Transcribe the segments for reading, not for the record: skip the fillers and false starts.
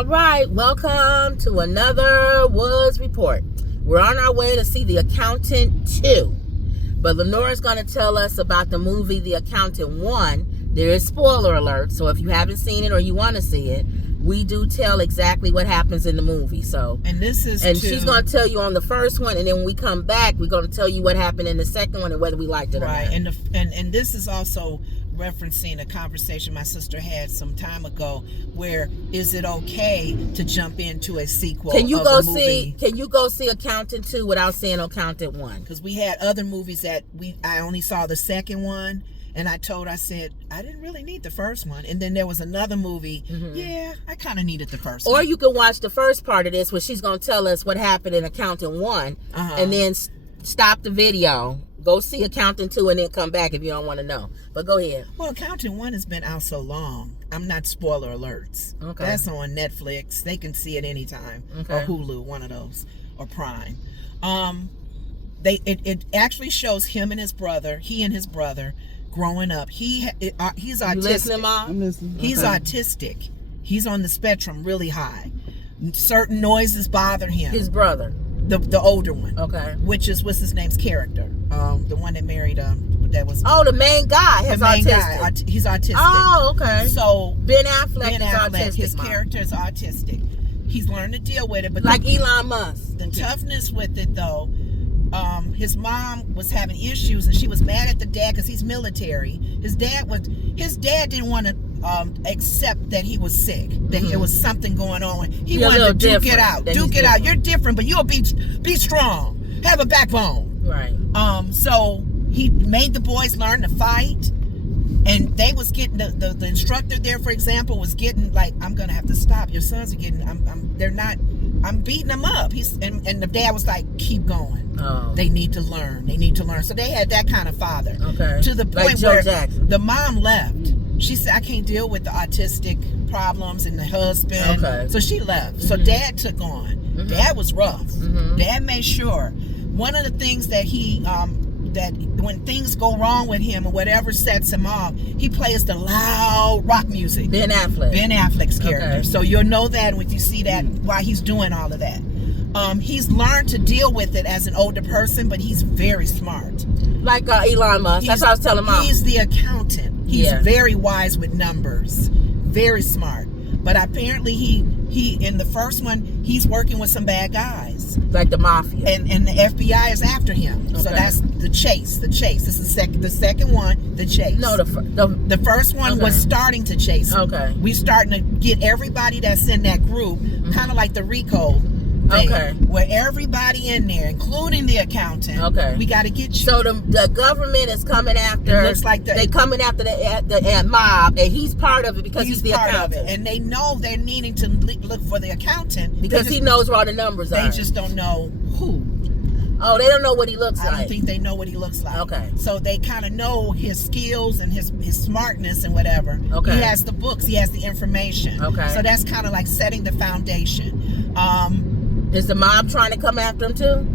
All right, welcome to another Woods Report. We're on our way to see The Accountant 2. But Lenora's going to tell us about the movie The Accountant 1. There is spoiler alert, so if you haven't seen it or you want to see it, we do tell exactly what happens in the movie. She's going to tell you on the first one, and then when we come back, we're going to tell you what happened in the second one and whether we liked it or not. Right, and this is also referencing a conversation my sister had some time ago, where is it okay to jump into a sequel? Can you go see Accountant 2 without seeing Accountant 1? Because we had other movies that I only saw the second one, and I said I didn't really need the first one, and then there was another movie. Yeah, I kind of needed the first one. Or you can watch the first part of this where she's going to tell us what happened in Accountant 1, and then stop the video, go see Accountant 2, and then come back if you don't want to know. But go ahead. Well, Accountant 1 has been out so long. I'm not spoiler alerts. Okay. That's on Netflix. They can see it anytime. Okay. Or Hulu, one of those. Or Prime. It actually shows him and his brother, growing up. He's autistic. You listening, Mom? I'm listening. He's autistic. He's on the spectrum really high. Certain noises bother him. His brother. The older one. Okay. What's his name's character? The one that married the main guy has autistic. He's autistic. Oh, okay. So Ben Affleck is autistic. His character is autistic. He's learned to deal with it, but like Elon Musk. The toughness with it, though, his mom was having issues, and she was mad at the dad because he's military. His dad didn't want to accept that he was sick, that there was something going on. He wanted to duke it out. You're different, but you'll be strong. Have a backbone. Right. So he made the boys learn to fight, and they was getting the instructor there, for example, was getting like, I'm gonna have to stop. Your sons are getting. I'm beating them up. And the dad was like, keep going. Oh. They need to learn. So they had that kind of father. Okay. To the point like Joe where Jackson. The mom left. She said, I can't deal with the autistic problems and the husband. Okay. So she left. So dad took on. Dad was rough. Dad made sure. One of the things that that when things go wrong with him or whatever sets him off, he plays the loud rock music. Ben Affleck's character. Okay. So you'll know that when you see that, why he's doing all of that. He's learned to deal with it as an older person, but he's very smart. Like Elon Musk. That's what I was telling Mom. He's the accountant. He's very wise with numbers. Very smart. But apparently he in the first one, he's working with some bad guys. Like the mafia. And the FBI is after him. Okay. So that's the chase. This is the second one, the chase. No, the first one was starting to chase him. Okay. We starting to get everybody that's in that group, kind of like the RICO thing, where everybody in there, including the accountant, we got to get you. So the government is coming after. It looks like they coming after the mob, and he's part of it because he's the part accountant. of it, and they know they're needing to look for the accountant because he knows where all the numbers are. They just don't know who. Oh, they don't know what he looks like. I don't think they know what he looks like. Okay. So they kind of know his skills and his smartness and whatever. Okay. He has the books. He has the information. Okay. So that's kind of like setting the foundation. Is the mob trying to come after him too?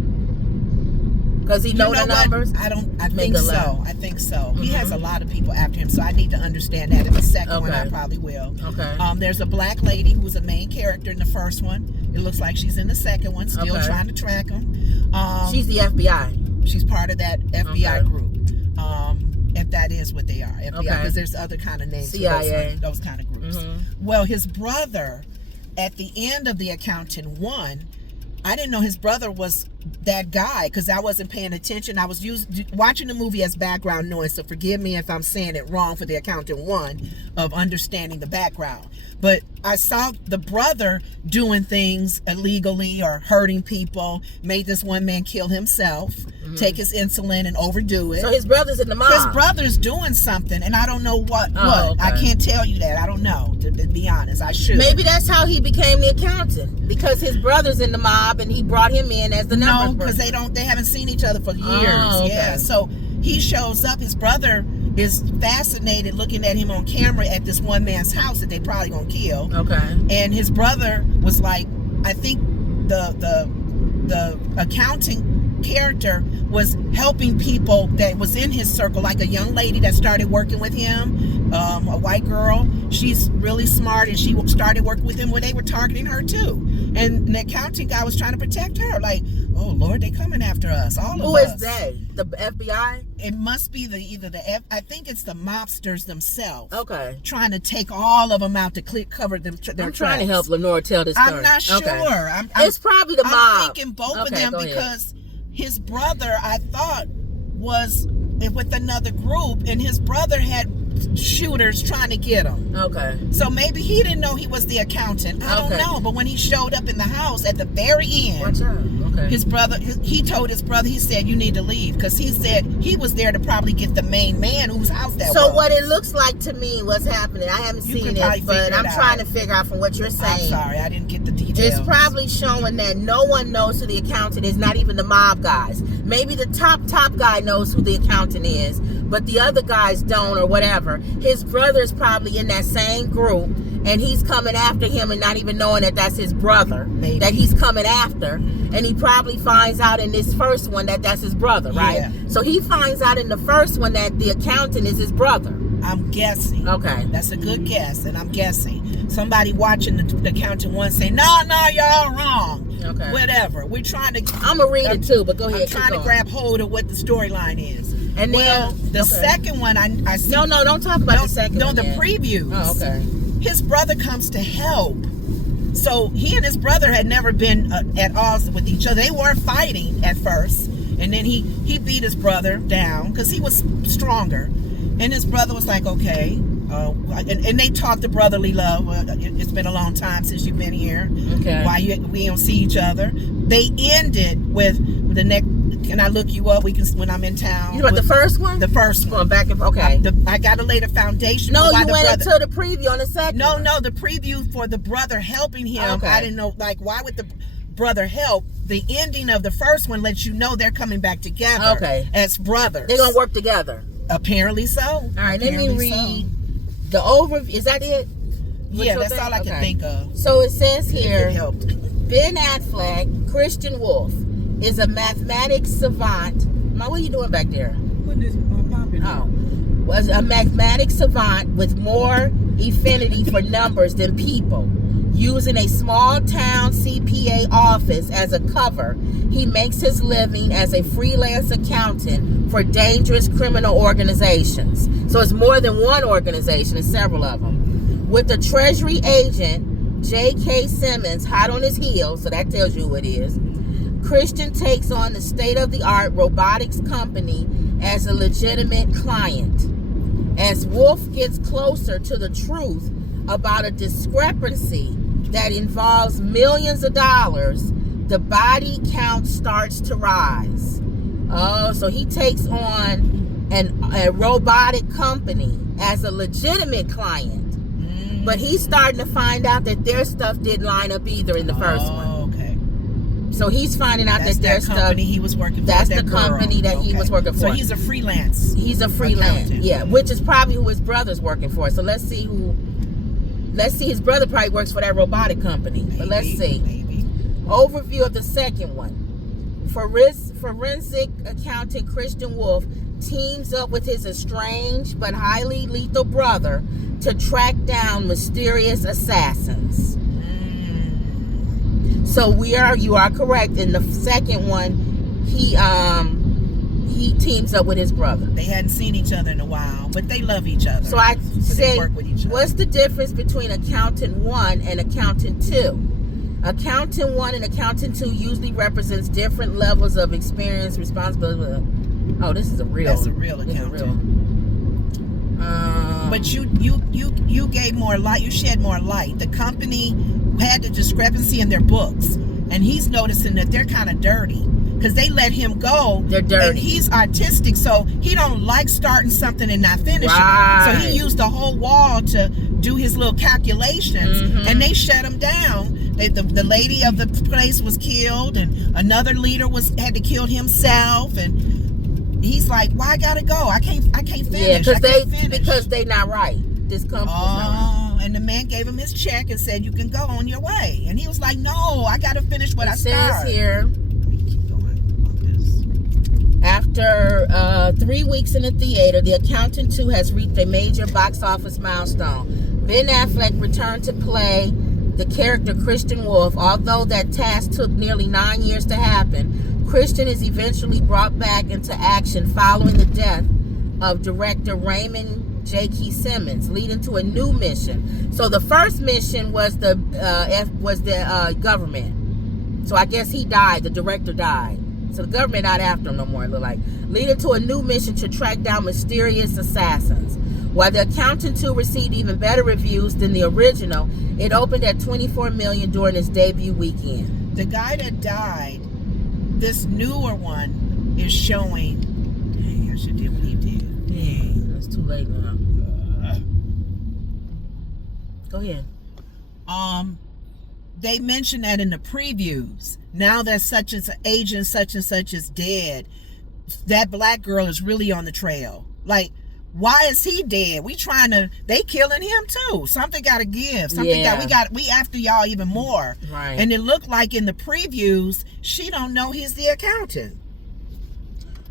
Because he know the numbers? I think so. I think so. He has a lot of people after him, so I need to understand that. In the second one, I probably will. Okay. There's a black lady who was a main character in the first one. It looks like she's in the second one, still trying to track him. She's the FBI. She's part of that FBI group. If that is what they are. FBI, because there's other kind of names. CIA. Those kind of groups. Well, his brother, at the end of The Accountant 1, I didn't know his brother was that guy because I wasn't paying attention. I was watching the movie as background noise, so forgive me if I'm saying it wrong for The Accountant 1 of understanding the background. But I saw the brother doing things illegally or hurting people, made this one man kill himself, take his insulin and overdo it. So his brother's in the mob. His brother's doing something, and I don't know what. I can't tell you that. I don't know, to be honest. I should. Maybe that's how he became the accountant, because his brother's in the mob and he brought him in as the numbers person. Because they haven't seen each other for years. Yeah, so he shows up. His brother is fascinated looking at him on camera at this one man's house that they probably gonna kill. Okay. And his brother was like, I think the accounting character was helping people that was in his circle, like a young lady that started working with him, a white girl. She's really smart, and she started working with him when they were targeting her too. And the accounting guy was trying to protect her, like, oh Lord, they coming after us, all of us. Who is they? The FBI? It must be I think it's the mobsters themselves. Okay. Trying to take all of them out to cover them. I'm trying to help Lenora tell this story. I'm not sure. Okay. It's probably the mob. I'm thinking both of them go because his brother, I thought, was with another group, and his brother had shooters trying to get him. Okay. So maybe he didn't know he was the accountant. I don't know. But when he showed up in the house at the very end, watch out. Okay. His brother, he told his brother, he said, you need to leave, because he said he was there to probably get the main man whose house that was. So what it looks like to me, what's happening, I haven't seen it, but I'm trying to figure out from what you're saying. I'm sorry, I didn't get the details. It's probably showing that no one knows who the accountant is, not even the mob guys. Maybe the top guy knows who the accountant is, but the other guys don't, or whatever. His brother's probably in that same group, and he's coming after him and not even knowing that that's his brother. Maybe. That he's coming after. And he probably finds out in this first one that that's his brother, right? Yeah. So he finds out in the first one that the accountant is his brother. I'm guessing. Okay. That's a good guess, and I'm guessing. Somebody watching the accountant one say, no, y'all wrong. Okay. Whatever. We're trying to... I'm going to read it too, but go ahead. I'm trying to grab hold of what the storyline is. And then the second one, I see... No, don't talk about the second one. No, the previews. Oh, okay. His brother comes to help. So he and his brother had never been at odds with each other. They were fighting at first, and then he beat his brother down because he was stronger. And his brother was like, okay. And they talked to brotherly love. It's been a long time since you've been here. Okay. Why we don't see each other? They ended with the next. Can I look you up? We can when I'm in town. You know the first one? The first one. Going back and okay. I got to lay the foundation. No, you went into the preview on the second. No, the preview for the brother helping him. Okay. I didn't know, like, why would the brother help? The ending of the first one lets you know they're coming back together. Okay. As brothers. They're gonna work together. Apparently so. All right. Let me read the overview. Is that it? Yeah, that's all I can think of. So it says here, Ben Affleck, Christian Wolff, is a mathematics savant. What are you doing back there? Was a mathematics savant with more affinity for numbers than people. Using a small town CPA office as a cover, he makes his living as a freelance accountant for dangerous criminal organizations. So it's more than one organization, it's several of them. With the Treasury agent, J.K. Simmons, hot on his heels, so that tells you who it is, Christian takes on the state-of-the-art robotics company as a legitimate client. As Wolff gets closer to the truth about a discrepancy that involves millions of dollars, the body count starts to rise. Oh, so he takes on a robotic company as a legitimate client. But he's starting to find out that their stuff didn't line up either in the first one. So he's finding out that their stuff he was working for. That's the company that he was working for. So he's a freelance. He's a freelance. Yeah, which is probably who his brother's working for. So let's see his brother probably works for that robotic company. Maybe, but let's see. Maybe. Overview of the second one. Forensic accountant Christian Wolff teams up with his estranged but highly lethal brother to track down mysterious assassins. So you are correct. In the second one, he teams up with his brother. They hadn't seen each other in a while, but they love each other. So I say, work with each other. What's the difference between Accountant 1 and Accountant 2? Accountant 1 and Accountant 2 usually represents different levels of experience, responsibility. Oh, this is a real. That's a real accountant. But you gave more light. You shed more light. The company had the discrepancy in their books, and he's noticing that they're kind of dirty because they let him go. They're dirty. And he's artistic, so he don't like starting something and not finishing it. So he used the whole wall to do his little calculations, and they shut him down. The lady of the place was killed, and another leader had to kill himself, and he's like, "Why I gotta go? I can't finish." Yeah, because they not right. This company's not right. And the man gave him his check and said, "You can go on your way." And he was like, "No, I gotta finish what I started." It says here. Let me keep going about this. After 3 weeks in the theater, The Accountant 2 has reached a major box office milestone. Ben Affleck returned to play the character Christian Wolff. Although that task took nearly 9 years to happen, Christian is eventually brought back into action following the death of director Raymond J.K. Simmons, leading to a new mission. So the first mission was the government. So I guess he died. The director died. So the government not after him no more, it look like. Leading to a new mission to track down mysterious assassins. While The Accountant 2 received even better reviews than the original, it opened at $24 million during its debut weekend. The guy that died, this newer one is showing. Dang, I should do what he did. Dang. It's too late now. Go ahead. They mentioned that in the previews. Now that such and agent such and such is dead, that black girl is really on the trail. Like, why is he dead? They killing him too. Something got to give. We after y'all even more. Right. And it looked like in the previews, she don't know he's the accountant.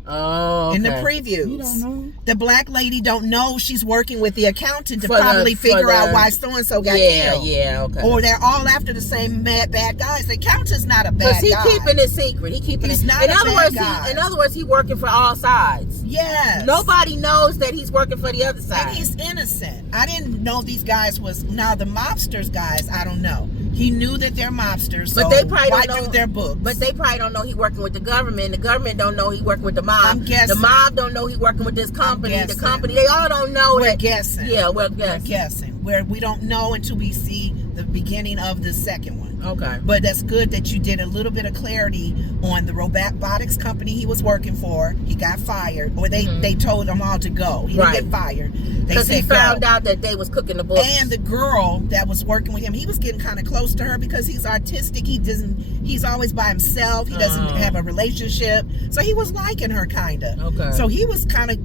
Oh, okay. In the previews. You don't know? The black lady don't know she's working with the accountant to probably figure out why so-and-so got killed. Yeah, okay. Or they're all after the same bad guys. The accountant's not a bad guy. Because he's keeping it secret. He's not in a other bad words, guy. In other words, he's working for all sides. Yes. Nobody knows that he's working for the other side. And he's innocent. I didn't know these guys now the mobsters guys, I don't know. He knew that they're mobsters, so but they probably why don't know, do their books? But they probably don't know he's working with the government. The government don't know he's working with the mob. I'm guessing. The mob don't know he's working with this company. The company, they all don't know. We're guessing. Yeah, we're guessing. Where we don't know until we see the beginning of the second one. Okay. But that's good that you did a little bit of clarity on the robotics company he was working for. He got fired, or they told him all to go. He didn't get fired. Because he found out that they was cooking the books. And the girl that was working with him, he was getting kind of close to her because he's artistic. He's always by himself. He doesn't have a relationship. So he was liking her kind of. Okay. So he was kind of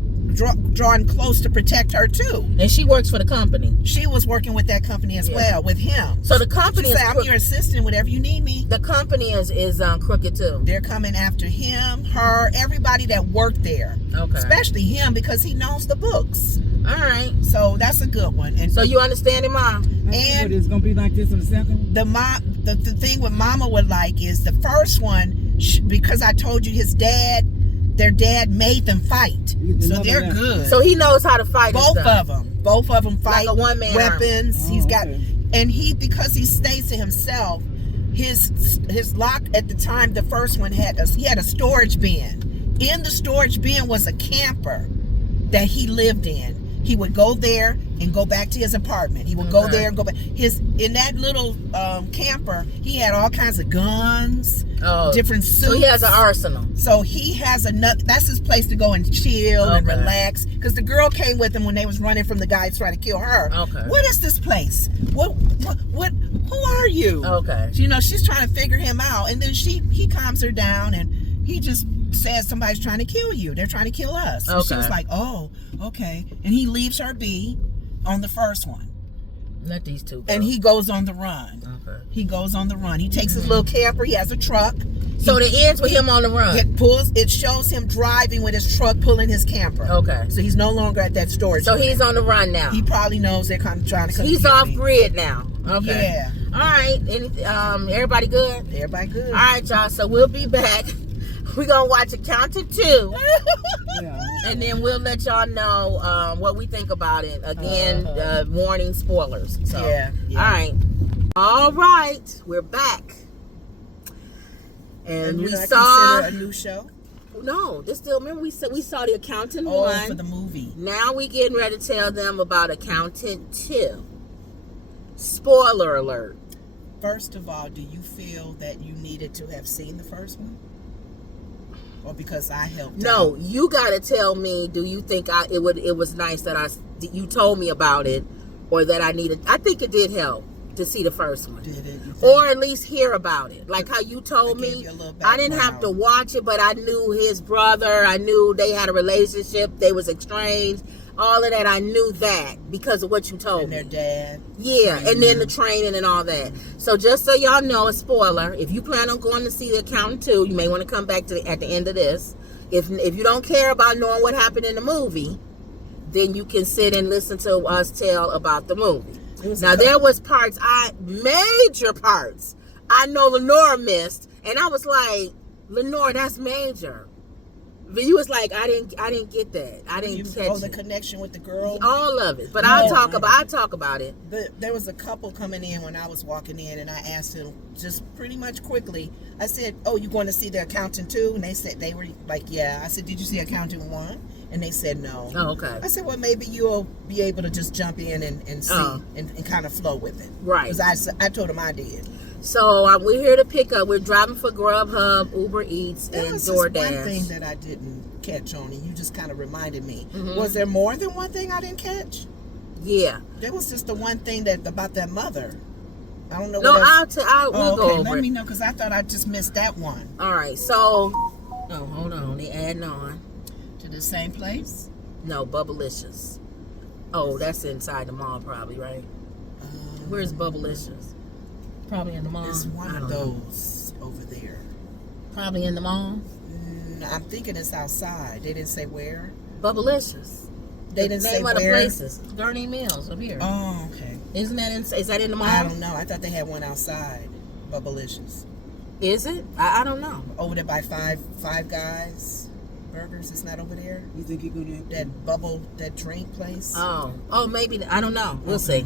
drawing close to protect her too. And she works for the company. She was working with that company as well, with him. So the company she said, I'm your assistant, whatever you need me. The company is crooked too. They're coming after him, her, everybody that worked there. Okay. Especially him because he knows the books. All right. So that's a good one. And so you understand it, Mom? And it's gonna be like this in the second one? The thing what Mama would like is the first one, because I told you their dad made them fight. So they're good. So he knows how to fight. Both of them fight. Like a one-man weapons. army. He's got, and because he stays to himself, his lock at the time, the first one he had a storage bin. In the storage bin was a camper that he lived in. He would go there and go back to his apartment. He would go there and go back. In that little camper, he had all kinds of guns, different suits. So he has an arsenal. So he has that's his place to go and chill and relax. Because the girl came with him when they was running from the guys trying to kill her. Okay. What is this place? What? Who are you? Okay. She's trying to figure him out, and then he calms her down, and he just says somebody's trying to kill you. They're trying to kill us. And she was like, oh, okay. And he leaves her be on the first one. Let these two go. And he goes on the run. Okay. He goes on the run. He takes his little camper. He has a truck. So it ends with him on the run. It shows him driving with his truck, pulling his camper. Okay. So he's no longer at that storage. So he's on the run now. He probably knows they're kind of trying to come. He's off grid now. Okay. Yeah. All right. Everybody good? Everybody good. All right, y'all. So we'll be back. We're going to watch Accountant 2. And then we'll let y'all know what we think about it. Again, warning spoilers. So, yeah. All right. We're back. And we saw a new show. No, this still. Remember we saw The Accountant 1. Oh, for the movie. Now we getting ready to tell them about Accountant 2. Spoiler alert. First of all, do you feel that you needed to have seen the first one? Or because I helped No, out? you got to tell me, do you think it was nice that you told me about it, or that I needed? I think it did help to see the first one. Did it? Or at least hear about it. Like how you told me. I didn't have to background. watch it, but I knew his brother. I knew they had a relationship. They was estranged. All of that, I knew that because of what you told me. And their dad. Yeah, and then the training and all that. So just so y'all know, a spoiler, if you plan on going to see The Accountant 2, you may want to come back at the end of this. If you don't care about knowing what happened in the movie, then you can sit and listen to us tell about the movie. Now, there was major parts, I know Lenora missed, and I was like, Lenore, that's major. But you was like, I didn't get that. I didn't catch the connection with the girl. All of it. But I'll talk about it. But there was a couple coming in when I was walking in, and I asked them just pretty much quickly. I said, "Oh, you going to see the Accountant 2?" And they said they were like, "Yeah." I said, "Did you see Accountant 1?" And they said no. Oh, okay. I said, well, maybe you'll be able to just jump in and see and kind of flow with it. Right. Because I told them I did. So we're here to pick up. We're driving for Grubhub, Uber Eats, and DoorDash. There was one thing that I didn't catch on, and you just kind of reminded me. Mm-hmm. Was there more than one thing I didn't catch? Yeah. There was just the one thing about that mother. I don't know. No, we'll go over Let it. me know, because I thought I just missed that one. All right. So, hold on. They adding on. To the same place? No, Bubblicious. Oh, that's inside the mall probably, right? Where's Bubblicious? Probably in the mall. It's one of those over there. Probably in the mall? I'm thinking it's outside. They didn't say where. Bubblicious. They didn't say where. The places. Gurney Mills up here. Oh, okay. Is that in the mall? I don't know. I thought they had one outside. Bubblicious. Is it? I don't know. Over there by Five Guys Burgers. It's not over there. You think you go there? That drink place. Oh, maybe. I don't know. We'll see.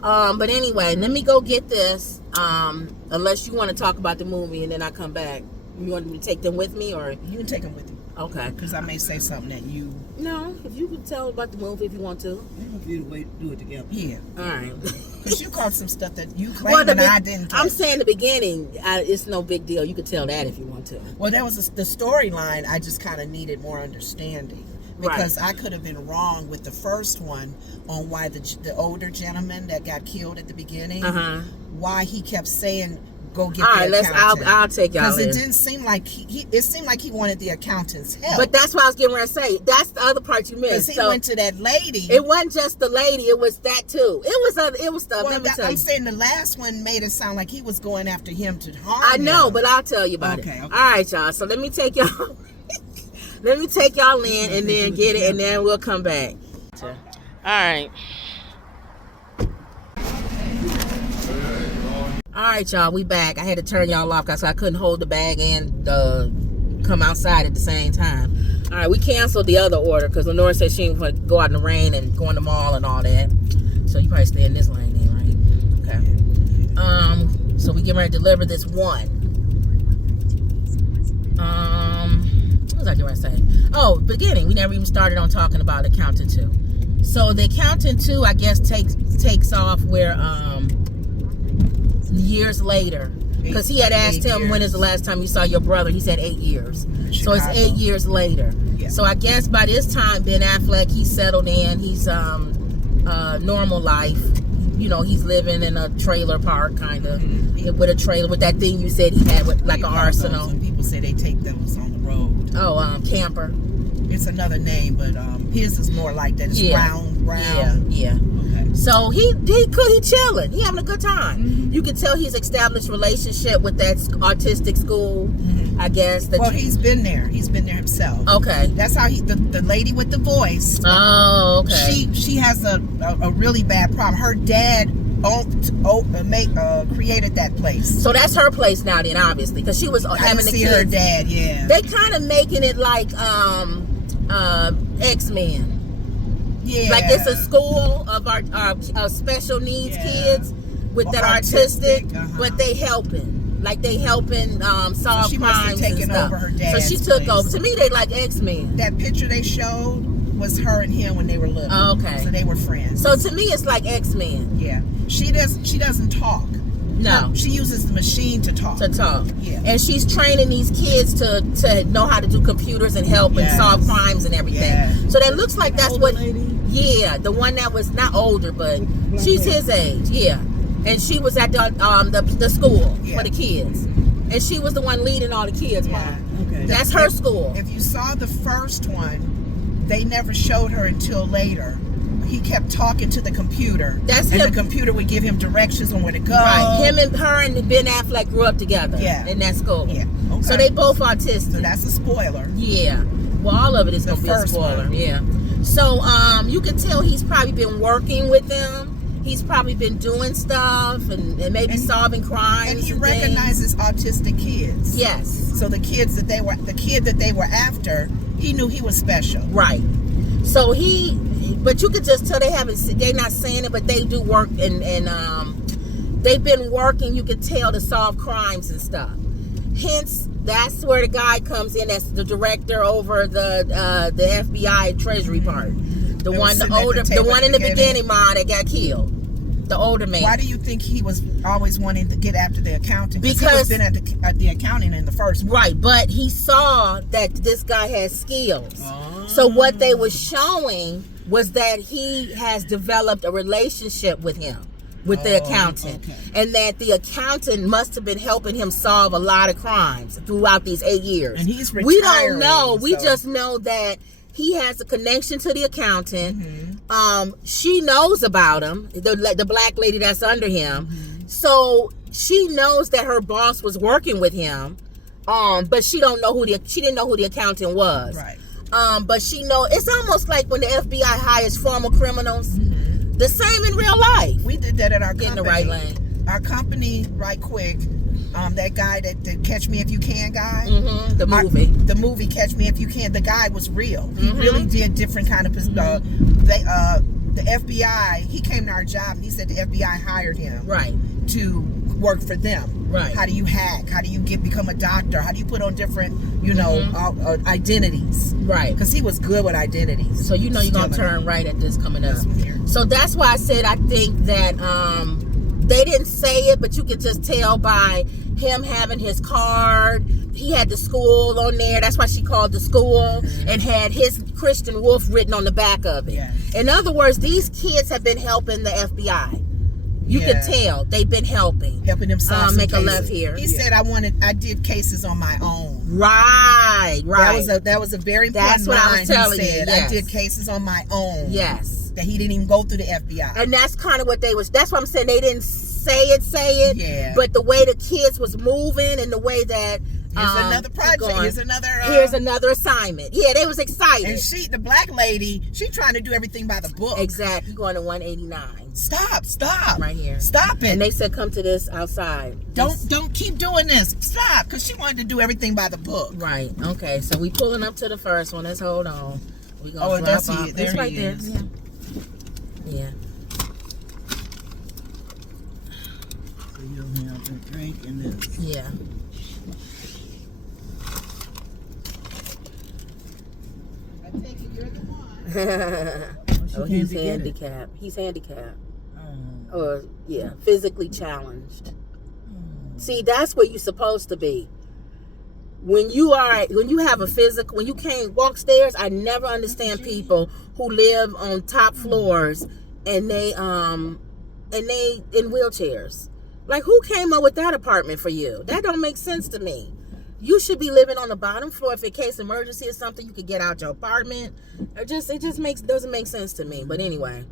Well. But anyway, let me go get this. Unless you want to talk about the movie and then I come back. You want me to take them with me, or you can take them with you? Okay. Because I may say something that you. No, if you could tell about the movie if you want to. Maybe we'll do it together. Yeah. All right. Because you caught some stuff that you claimed and I didn't catch. I'm saying the beginning, it's no big deal. You could tell that if you want to. Well, that was the storyline. I just kind of needed more understanding. Because I could have been wrong with the first one on why the older gentleman that got killed at the beginning, why he kept saying, go get the accountant. I'll take y'all in. Because it didn't seem like it seemed like he wanted the accountant's help. But that's what I was getting ready to say. That's the other part you missed. Because he went to that lady. It wasn't just the lady. It was that too. It was stuff. Well, I'm saying the last one made it sound like he was going after him to harm I know, him. but I'll tell you about it. Okay. All right, y'all. So let me take y'all. Let me take y'all in and then get it, and then we'll come back. All right. All right, y'all. We back. I had to turn y'all off because I couldn't hold the bag and come outside at the same time. All right, we canceled the other order because Lenora said she didn't want to go out in the rain and go in the mall and all that. So you probably stay in this lane then, right? Okay. So we get ready to deliver this one. What was I going to say? Oh, beginning. We never even started on talking about Accountant 2. So the Accountant 2, I guess, takes off where years later, because he had asked him, when is the last time you saw your brother? He said 8 years. So it's 8 years later. Yeah. So I guess by this time, Ben Affleck, he's settled in. He's normal life. You know, he's living in a trailer park, kind of, with a trailer, with that thing you said he had, with like an arsenal. Some people say they take those on the road. Oh, camper. It's another name, but his is more like that. It's brown. Yeah. Okay. So he chilling. He having a good time. You can tell he's established relationship with that artistic school. I guess. Well, he's been there. He's been there himself. Okay. That's how the lady with the voice. Oh, okay. She has a really bad problem. Her dad created that place. So that's her place now, then, obviously, because she was having the kids. Her dad, yeah. They kind of making it like X-Men. Yeah. Like it's a school of our special needs kids with that artistic, but they helping. Like they helping solve crimes and stuff. Over her dad's so she took place. over. To me, they like X-Men. That picture they showed was her and him when they were little. Oh, okay. So they were friends. So to me, it's like X-Men. Yeah. She doesn't talk. No. She uses the machine to talk. Yeah. And she's training these kids to know how to do computers and help and solve crimes and everything. Yeah. So that looks like that's what. Lady? Yeah, the one that was not older, but she's his age. Yeah. And she was at the school for the kids. And she was the one leading all the kids, Mom. Okay. That's her school. If you saw the first one, they never showed her until later. he kept talking to the computer. That's and him. the computer would give him directions on where to go. Right. Her and Ben Affleck grew up together. Yeah. In that school. Yeah. Okay. So they both autistic. So that's a spoiler. Yeah. Well, all of it is The gonna be a first spoiler. one. Yeah. So you can tell he's probably been working with them. He's probably been doing stuff and maybe solving crimes. And he things. recognizes autistic kids. Yes. So the kid that they were after, he knew he was special. Right. So but you could just tell they're not saying it, but they do work and they've been working, you could tell, to solve crimes and stuff. Hence, that's where the guy comes in as the director over the FBI Treasury part. The one in the beginning, man, that got killed. The older man. Why do you think he was always wanting to get after the accountant? Because he was been at the accounting in the first one. Right, but he saw that this guy has skills. So what they were showing was that he has developed a relationship with him, with the accountant. Okay. And that the accountant must have been helping him solve a lot of crimes throughout these 8 years. And he's retiring. We don't know. We so. just know that he has a connection to the accountant. Mm-hmm. She knows about him, the black lady that's under him. Mm-hmm. So she knows that her boss was working with him. But she didn't know who the accountant was. Right. But she know it's almost like when the FBI hires former criminals. Mm-hmm. The same in real life. We did that at our company. Get in the right lane. Our company, right quick. That guy that Catch Me If You Can guy. Mm-hmm. The movie Catch Me If You Can. The guy was real. He Mm-hmm. really did different kind of. The FBI. He came to our job and he said the FBI hired him. Right. To work for them. Right. How do you hack? How do you become a doctor? How do you put on different, identities? Right. Because he was good with identities. So you're gonna turn right at this coming up. So that's why I said I think that they didn't say it, but you could just tell by him having his card. He had the school on there. That's why she called the school, and had his Christian Wolff written on the back of it. Yes. In other words, these kids have been helping the FBI. You can tell they've been helping them solve some make cases. a left here. He said, I did cases on my own. Right. That was a very important line. I was telling he said, you. Yes. I did cases on my own. Yes. That he didn't even go through the FBI. And that's kind of what that's what I'm saying. They didn't say it. Yeah. But the way the kids was moving and the way that here's another project. Here's another assignment. Yeah, they was excited. And the black lady, she trying to do everything by the book. Exactly. Going to 189. Stop. Right here. Stop it. And they said, come to this outside. Don't keep doing this. Stop. Because she wanted to do everything by the book. Right. Okay. So we pulling up to the first one. Let's hold on. We gonna that's drop off. it. There It's right he there. is. Yeah. So you'll have a drink and this. Yeah. I take it you're the one. Oh, he's handicapped. He's handicapped. Oh. Or physically challenged. See, that's where you're supposed to be. When you can't walk stairs, I never understand people who live on top floors and they in wheelchairs. Like, who came up with that apartment for you? That don't make sense to me. You should be living on the bottom floor. If in case emergency or something, you could get out your apartment. It just doesn't make sense to me. But anyway,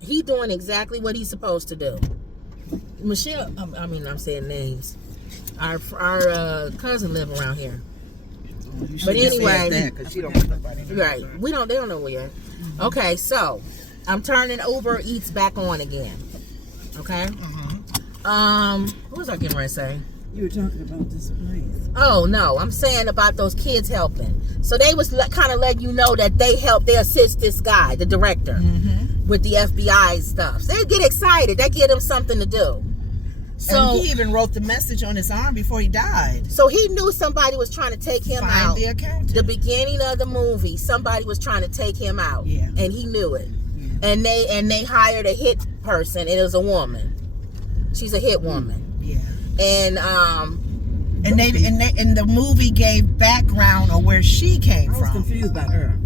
he doing exactly what he's supposed to do. Michelle, I'm saying names. Our cousin live around here. But anyway, she don't know nobody. Right? They don't know where yet. Okay, so I'm turning Uber Eats back on again. Okay. What was I getting ready to say? You were talking about this place. Oh no, I'm saying about those kids helping. So they was kind of letting you know that they assist this guy, the director, with the FBI stuff. So they get excited. That give them something to do. So and he even wrote the message on his arm before he died. So he knew somebody was trying to take him out. The accountant. The beginning of the movie, somebody was trying to take him out. Yeah. And he knew it. Yeah. And they hired a hit person. It was a woman. She's a hit woman. Yeah. And the movie gave background on where she came from. I was confused by her.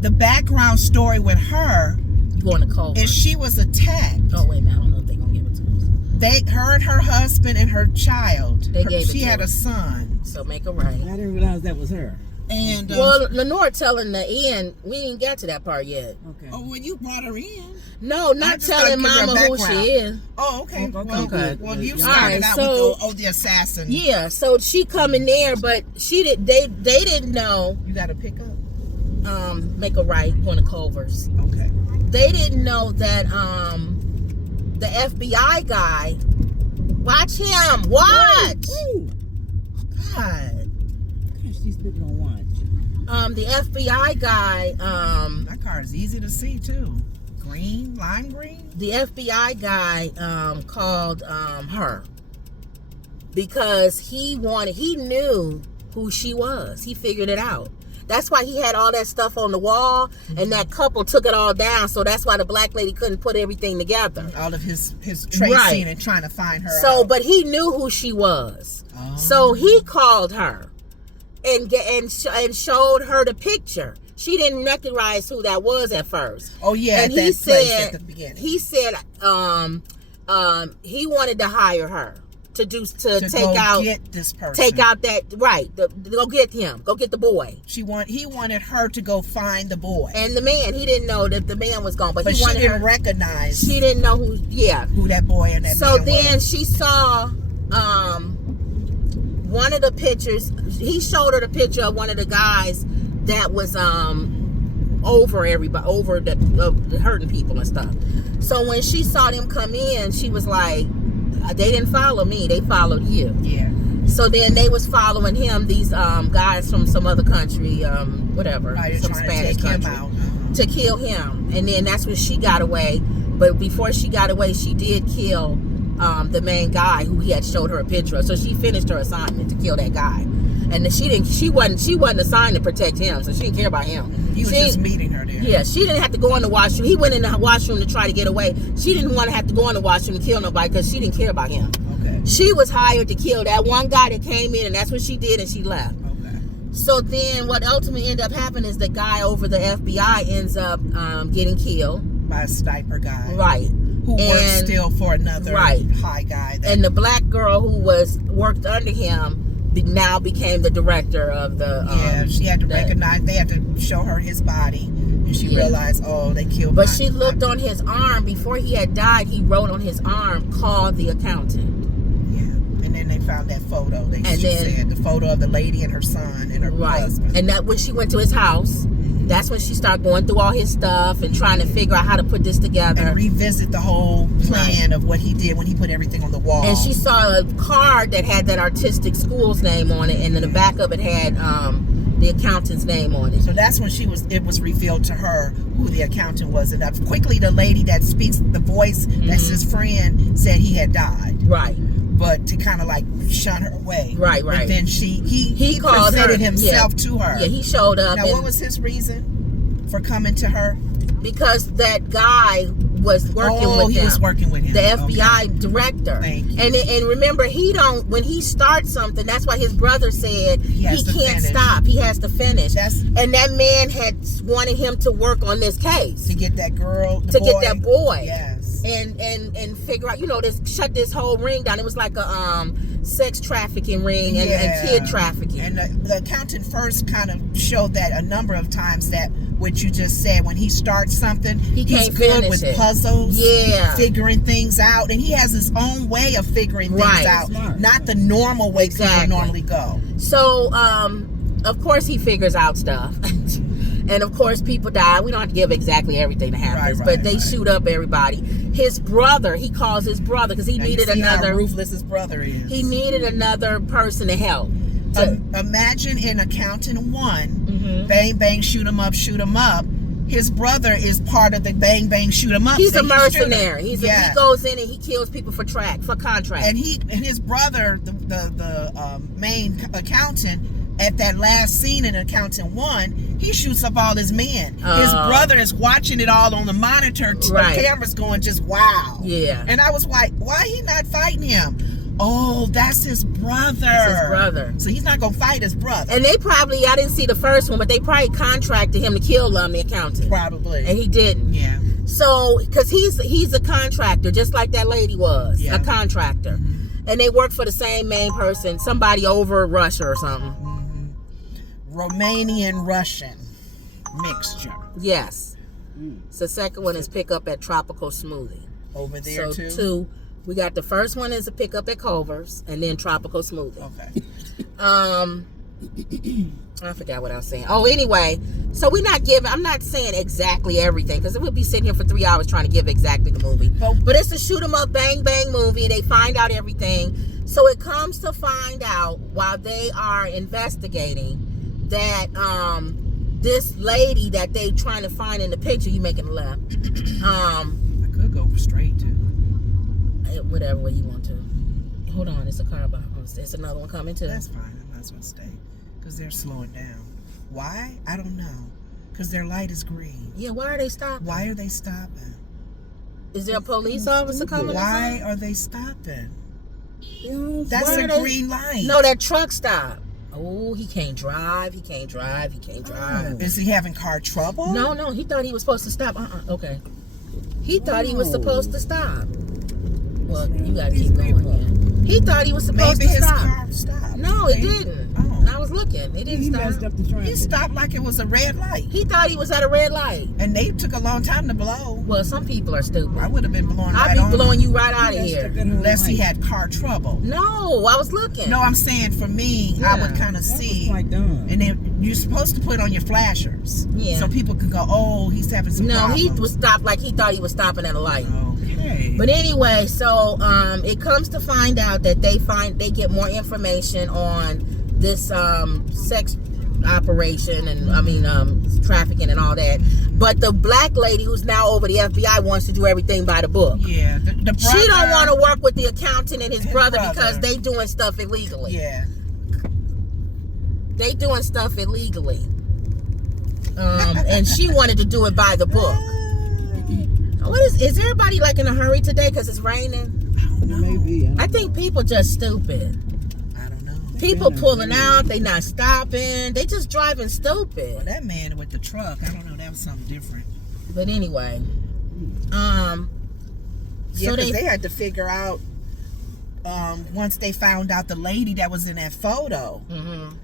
The background story with her you going to call is she was attacked. Oh wait a minute, I don't know if they're gonna give it to us. Her and her husband and her child. They gave it She to had her. a son. So make it right. I didn't realize that was her. And well, Lenore telling the end, we ain't got to that part yet. Okay. oh, well, you brought her in. No, not telling Mama who she is. Oh, okay. Okay. Well, you All started right, out so- with the assassin. Yeah, so she come in there, but she did. They didn't know. You got to pick up. Make a right on the Culvers. Okay. They didn't know that the FBI guy. Watch him. Watch. Ooh. God. Gosh, these people don't watch. The FBI guy. That car is easy to see too. Green, lime green. The FBI guy called her because he knew who she was. He figured it out. That's why he had all that stuff on the wall, and that couple took it all down. So that's why the black lady couldn't put everything together. All of his tracing and trying to find her. So, out. but he knew who she was. Oh. So he called her and showed her the picture. She didn't recognize who that was at first. Oh yeah, and at he that place said at the beginning. he said he wanted to hire her to get this person. take out that right. Go get him. Go get the boy. He wanted her to go find the boy. And the man, he didn't know that the man was gone, but he she wanted didn't her. recognize. She didn't know who. Yeah. Who that boy and that So man then was. she saw one of the pictures. He showed her the picture of one of the guys that was over everybody, over the hurting people and stuff. So when she saw them come in, she was like, they didn't follow me, they followed you. Yeah. So then they was following him, these guys from some other country, whatever, Right, some trying Spanish to take country, him out. to kill him. And then that's when she got away. But before she got away, she did kill the main guy who he had showed her a picture of. So she finished her assignment to kill that guy. And then she wasn't assigned to protect him, so she didn't care about him. He was just meeting her there. Yeah, she didn't have to go in the washroom. He went in the washroom to try to get away. She didn't want to have to go in the washroom and kill nobody because she didn't care about him. Okay. She was hired to kill that one guy that came in, and that's what she did, and she left. Okay. So then what ultimately ended up happening is the guy over the FBI ends up getting killed. By a sniper guy. Right. Who works still for another high guy. And the black girl who worked under him now became the director of the she had to recognize, they had to show her his body, and she realized, oh, they killed but she looked on his arm before he had died. He wrote on his arm, "Call the accountant." Yeah. And then they found that photo. She said the photo of the lady and her son and her husband. And that when she went to his house, that's when she started going through all his stuff and trying to figure out how to put this together and revisit the whole plan of what he did when he put everything on the wall. And she saw a card that had that artistic school's name on it, and in the back of it had the accountant's name on it. So that's when it was revealed to her who the accountant was, and quickly the lady that speaks the voice that's his friend said he had died. Right. But to kind of like shun her away. Right. But then he called presented her, himself to her. Yeah, he showed up. Now, what was his reason for coming to her? Because that guy was working with him. Oh, he was working with him. The FBI director. Thank you. And remember, when he starts something, that's why his brother said he can't stop. He has to finish. And that man had wanted him to work on this case. To get that girl, get that boy. Yes. And figure out, shut this whole ring down. It was like a sex trafficking ring and kid trafficking. And the accountant first kind of showed that a number of times, that what you just said, when he starts something, he's good with puzzles, figuring things out, and he has his own way of figuring things out, not the normal way people normally go. So, of course, he figures out stuff. And of course, people die. We don't have to give exactly everything that happens, but they shoot up everybody. His brother, he calls his brother because he needed another. How ruthless his brother is. He needed another person to help. Imagine in Accountant 1, bang bang shoot 'em up, shoot 'em up. His brother is part of the bang bang shoot 'em up. He's a mercenary. He goes in and he kills people for contract. And his brother, the main accountant, at that last scene in Accountant 1, he shoots up all his men. His brother is watching it all on the monitor. The camera's going just wow. Yeah. And I was like, why he not fighting him? Oh, that's his brother. That's his brother. So he's not going to fight his brother. And they probably, I didn't see the first one, but they probably contracted him to kill the accountant. Probably. And he didn't. Yeah. So, because he's a contractor, just like that lady was. A contractor. And they work for the same main person, somebody over Russia or something. Romanian Russian mixture. Yes. So the second one is pick up at Tropical Smoothie. Over there So too? two. We got the first one is a pick up at Culver's, and then Tropical Smoothie. Okay. I forgot what I was saying. Oh, anyway, so I'm not saying exactly everything, because we'll be sitting here for 3 hours trying to give exactly the movie. But it's a shoot 'em up, bang, bang movie. They find out everything. So it comes to find out, while they are investigating, that this lady that they trying to find in the picture, you making a left. I could go straight too. Whatever way you want to. Hold on, it's a car behind us. There's another one coming too. That's fine. I might as well stay. Because they're slowing down. Why? I don't know. Because their light is green. Yeah, why are they stopping? Why are they stopping? Is there a police officer coming? Why are they stopping? That's Why a are they- green light. No, that truck stopped. Oh, he can't drive. He can't drive. He can't drive. Is he having car trouble? No, he thought he was supposed to stop. Okay. He thought he was supposed to stop. Well, you gotta keep going here. He thought he was supposed Maybe to his stop. car stopped. No, it didn't. Oh. I was looking. It didn't He messed stop. up the traffic. He stopped like it was a red light. He thought he was at a red light. And they took a long time to blow. Well, some people are stupid. I would have been blowing I'd right be on blowing him. you right out of Messed here. up that whole Unless he light. had car trouble. No, I was looking. No, I'm saying for me, I would Yeah. kind of That was see. quite dumb. And then you're supposed to put on your flashers. Yeah. So people could go, oh, he's having some No, problems. he was stopped like he thought he was stopping at a light. Okay. But anyway, so it comes to find out that they get more information on this sex operation and trafficking and all that. But the black lady who's now over the FBI wants to do everything by the book. Yeah. The brother, She don't want to work with the accountant and his brother brother. because they doing stuff illegally. Yeah. They doing stuff illegally. And she wanted to do it by the book. Is everybody like in a hurry today because it's raining? Maybe. I think people just stupid. I don't know. People pulling out, they not stopping, they just driving Well, stupid. that man with the truck, I don't know, that was something different. But anyway, Yeah, so because they had to figure out once they found out the lady that was in that photo. Mhm.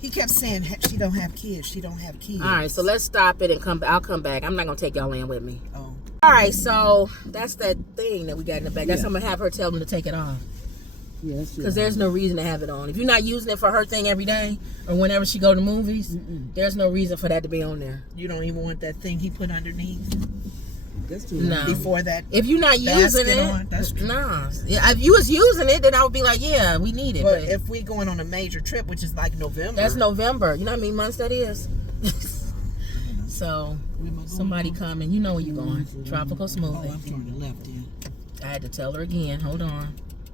He kept saying she don't have kids. She don't have kids. All right, so let's stop it and come. I'll come back. I'm not gonna take y'all in with me. Oh. All right, so that's that thing that we got in the back. That's I'm gonna have her tell them to take it off Yes. because there's no reason to have it on. If you're not using it for her thing every day or whenever she go to movies, there's no reason for that to be on there. You don't even want that thing he put underneath That's too No. loud. before that. If you're not using Basket it, on, that's true. nah. Yeah, if you was using it, then I would be like, yeah, we need it. But But if we going on a major trip, which is like November, that's November. You know how many months that is? So Where am I going? somebody coming. You know where you going. Tropical Oh, Smoothie. I'm turning left in. I had to tell her again. Hold on.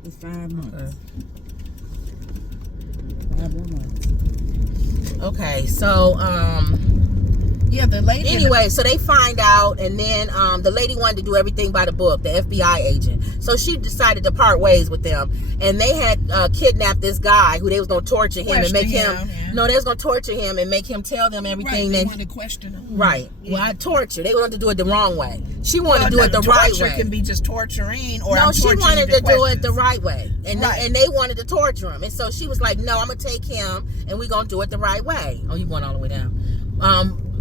It's 5 months. 5 Okay. more months. Okay, so Yeah, the lady. in the- anyway, so they find out, and then the lady wanted to do everything by the book, the FBI agent. So she decided to part ways with them, and they had kidnapped this guy who they was gonna torture him and make Question him. yeah. No, they was gonna torture him and make him tell them right, everything they that. wanted to question him. Right. Yeah. Well, I torture. They wanted to do it the wrong way. She wanted to do Well, it the no, right torture way. can be just torturing, or No, I'm she torturing wanted the to do it questions. the right way, and Right. and they wanted to torture him, and so she was like, "No, I'm gonna take him, and we're gonna do it the right way." Oh, you going all the way down?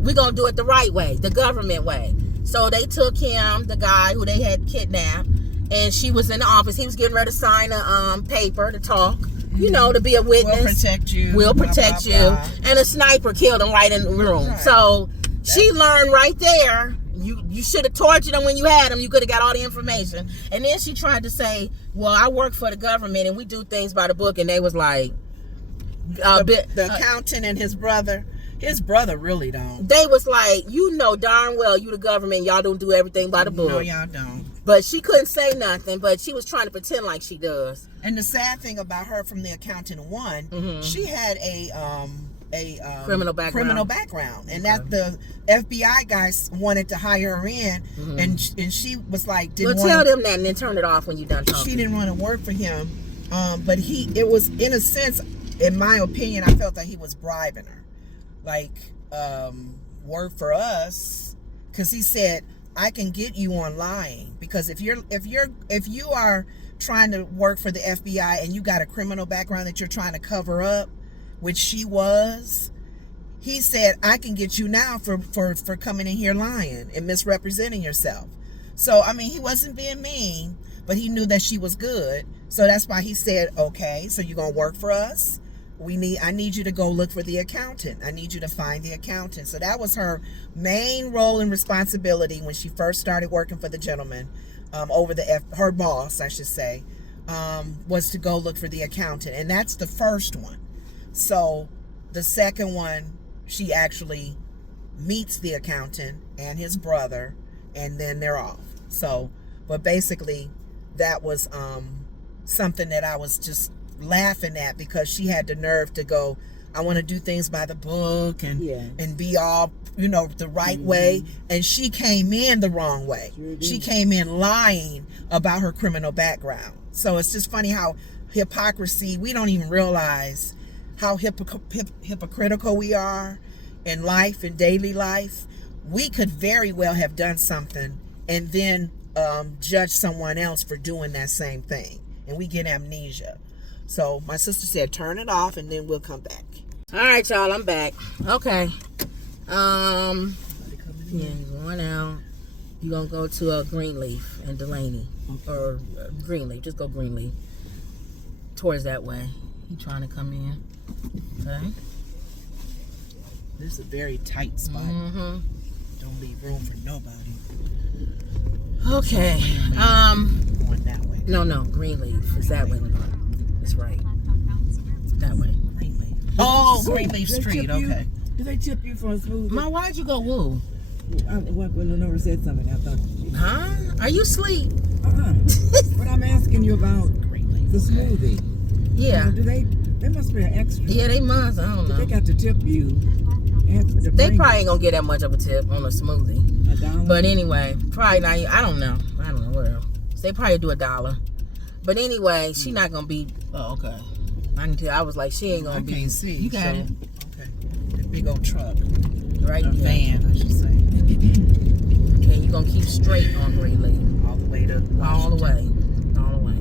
We're gonna do it the right way, the government way. So they took him, the guy who they had kidnapped, and she was in the office. He was getting ready to sign a paper to talk, you know, to be a witness. We'll protect you. Will blah, protect blah, you. blah. And a sniper killed him right in the room. Right. So she learned right there. You should have tortured him when you had him. You could have got all the information. And then she tried to say, well, I work for the government and we do things by the book. And they was like, The accountant and his brother really don't. they was like, you know darn well you the government. Y'all don't do everything by the book. No, y'all don't. But she couldn't say nothing. But she was trying to pretend like she does. And the sad thing about her from the accountant one, she had a Criminal background. criminal background, and that the FBI guys wanted to hire her in, and she was like, Well, didn't tell want. them that and then turn it off when you're done talking. She didn't want to work for him, but it was in a sense, in my opinion, I felt that he was bribing her, like work for us, because he said, I can get you on lying, because if you are trying to work for the FBI and you got a criminal background that you're trying to cover up, which she was, he said, I can get you now for coming in here lying and misrepresenting yourself. So, I mean, he wasn't being mean, but he knew that she was good. So that's why he said, okay, so you're going to work for us? I need you to go look for the accountant. I need you to find the accountant. So that was her main role and responsibility when she first started working for the gentleman, her boss, I should say, was to go look for the accountant. And that's the first one. So the second one, she actually meets the accountant and his brother, and then they're off. So, but basically that was something that I was just laughing at, because she had the nerve to go, I want to do things by the book and be all, the right way. And she came in the wrong way. She came in lying about her criminal background. So it's just funny how hypocrisy, we don't even realize how hypocritical we are in life, in daily life. We could very well have done something and then judge someone else for doing that same thing. And we get amnesia. So my sister said, turn it off and then we'll come back. All right, y'all, I'm back. Okay. Yeah, going out. You're going to go to Greenleaf and Delaney. Or Greenleaf. Just go Greenleaf. Towards that way. He trying to come in. Okay. This is a very tight spot. Mm-hmm. Don't leave room for nobody. Okay. Going that way. No, Greenleaf. It's that way, Lenore. It's right. That way. Greenleaf. Oh, Greenleaf Street. Okay. Did they tip you for a smoothie? Ma, why'd you go woo? When Lenora said something, I thought. Huh? Are you asleep? But I'm asking you about Greenleaf. the smoothie. Yeah. Do they must be an extra. Yeah, they must. I don't know. They got to tip you. They probably ain't gonna get that much of a tip on a smoothie. $1? But anyway, probably not. I don't know. What else. They probably do $1. But anyway, she not gonna be. Oh, okay. I can tell. I was like, she ain't gonna be. I can't see. You got it. Okay. The big old truck. Right. A van, I should say. Okay, you gonna keep straight on Greenleaf. All the way to Washington. All the way. All the way.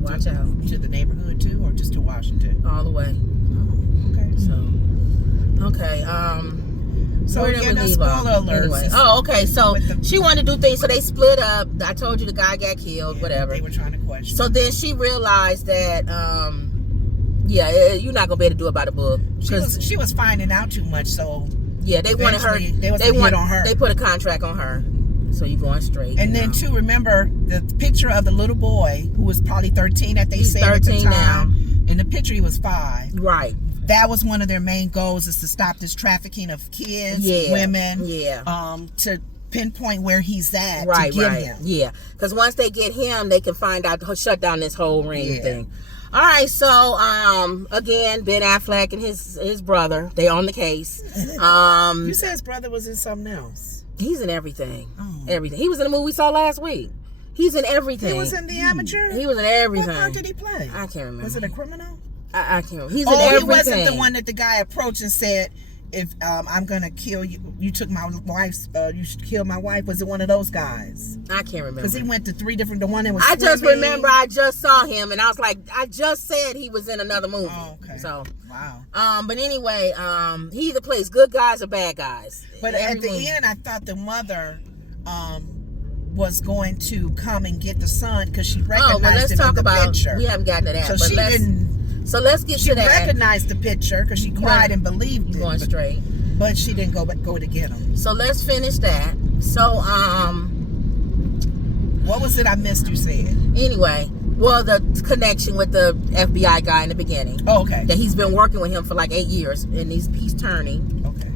Watch out. To the neighborhood too, or just to Washington? All the way. Oh, okay. So. Okay. So where did yeah, we no leave spoiler off? alerts. Anyway. Oh, okay. So With the- she wanted to do things, so they split up. I told you the guy got killed. Yeah, Whatever. They were trying to question. So then she realized that, you're not gonna be able to do it by the book. She was finding out too much, so Yeah, they wanted her. They wanted on her. They put a contract on her. So you're going straight. And then too, remember the picture of the little boy who was probably 13 that they He's said at the 13 time. now. In the picture, he was 5. Right. That was one of their main goals, is to stop this trafficking of kids, women. Yeah. To pinpoint where he's at, Right. to get Right. him. Yeah. Because once they get him, they can find out, shut down this whole ring thing. All right, so again, Ben Affleck and his brother, they on the case. You said his brother was in something else. He's in everything. Oh. Everything. He was in the movie we saw last week. He's in everything. He was in The Amateur? He was in everything. What part did he play? I can't remember. Was it a criminal? I can't remember. He's in everything. He wasn't the one that the guy approached and said, if I'm gonna kill you, you took my wife's, you should kill my wife. Was it one of those guys? I can't remember. Because he went to 3 different, the one that was I just swimming. remember I just saw him and I was like, I just said he was in another movie. Oh, okay. So, wow. but anyway, he either plays good guys or bad guys. But at the end, I thought the mother was going to come and get the son because she recognized him in the picture. We haven't gotten to that. So but she didn't. So let's get to that. She recognized the picture because she cried and believed it. Going straight. But she didn't go to get him. So let's finish that. So what was it I missed? You said. Anyway, well, the connection with the FBI guy in the beginning. Oh, okay. That he's been working with him for like 8 years, and he's turning. Okay.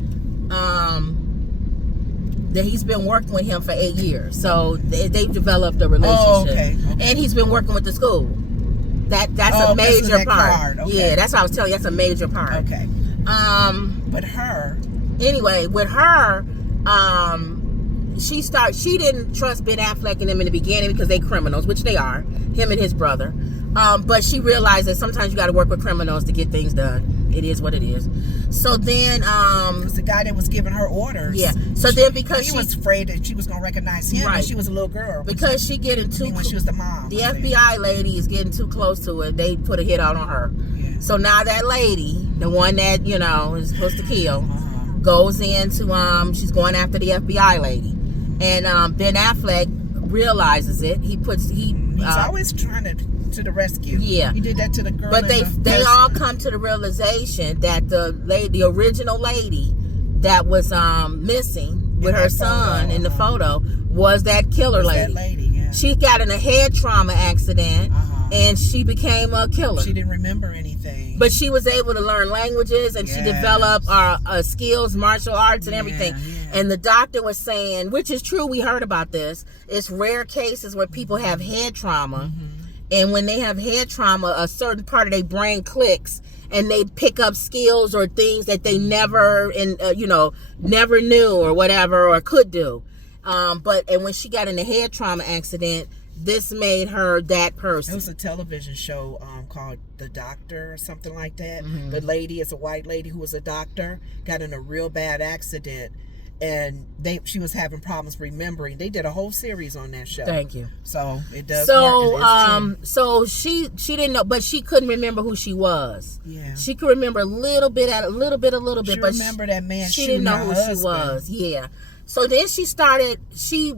That he's been working with him for 8 years, so they've developed a relationship. Oh, okay. And he's been working with the school. That's a major part. Okay. Yeah, that's what I was telling you. That's a major part. Okay. But her. Anyway, with her, she didn't trust Ben Affleck and them in the beginning because they criminals, which they are, him and his brother. But she realized that sometimes you got to work with criminals to get things done. It is what it is. So then, because the guy that was giving her orders, yeah. So then, because she was afraid that she was gonna recognize him, and she was a little girl. Because she getting too. When she was the mom, the FBI lady is getting too close to it. They put a hit out on her. Yeah. So now that lady, the one that is supposed to kill, goes into she's going after the FBI lady, and Ben Affleck realizes it. He's always trying to the rescue. Yeah, he did that to the girl. But they all come to the realization that the original lady that was missing with her son in the photo was that killer lady. That lady, yeah. She got in a head trauma accident, and she became a killer. She didn't remember anything, but she was able to learn languages, and she developed skills, martial arts, and everything. And the doctor was saying, which is true, we heard about this, it's rare cases where people have head trauma, and when they have head trauma, a certain part of their brain clicks, and they pick up skills or things that they never never knew or whatever or could do. And when she got in a head trauma accident, this made her that person. It was a television show called The Doctor or something like that. The lady is a white lady who was a doctor, got in a real bad accident, and she was having problems remembering. They did a whole series on that show. Thank you. So it does. So she didn't know, but she couldn't remember who she was. Yeah. She could remember a little bit. She but remember that man. She didn't know who she was. Yeah. So then she started. She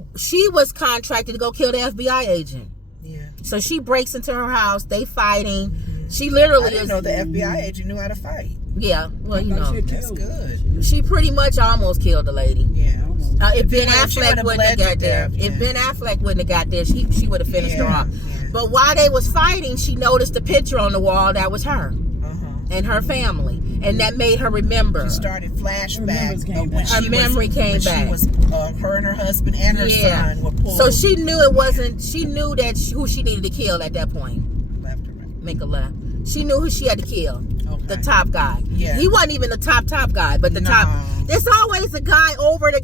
was contracted to go kill the FBI agent. Yeah. So she breaks into her house. They fighting. She literally I didn't know the FBI agent knew how to fight. Yeah, well, that's good. She pretty much almost killed the lady. Yeah, if Ben Affleck wouldn't have got there, if Ben Affleck wouldn't have got there, she would have finished her off. Yeah. But while they was fighting, she noticed a picture on the wall that was her and her family, and that made her remember. She started flashback. Her memory came back. She was her and her husband and her son were pulled. So she knew it wasn't. She knew that who she needed to kill at that point. Left or right? Make a left. She knew who she had to kill. Okay. The top guy. Yeah. He wasn't even the top guy, but the top. There's always the guy over the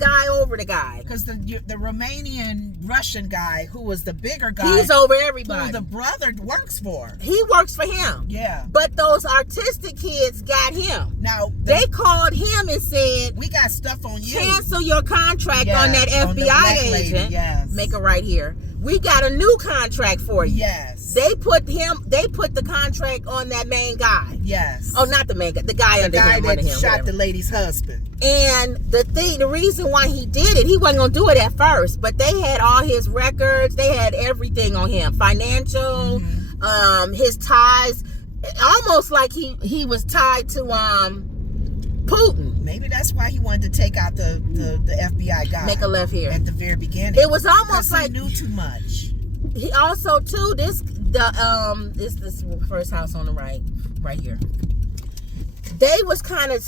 guy. Because the Romanian Russian guy who was the bigger guy. He's over everybody. Who the brother works for. He works for him. Yeah. But those artistic kids got him. Now they called him and said, "We got stuff on you. Cancel your contract on that FBI agent. Yes. Make it right here. We got a new contract for you." Yes. They put the contract on that main guy. Yes. Oh, not the main guy. The guy under him. The guy that shot the lady's husband. And the reason why he did it, he wasn't going to do it at first, but they had all his records. They had everything on him. Financial, his ties. Almost like he was tied to Putin. Maybe that's why he wanted to take out the FBI guy. Make a left here. At the very beginning. It was almost like he knew too much. He also too this first house on the right here. They was kind of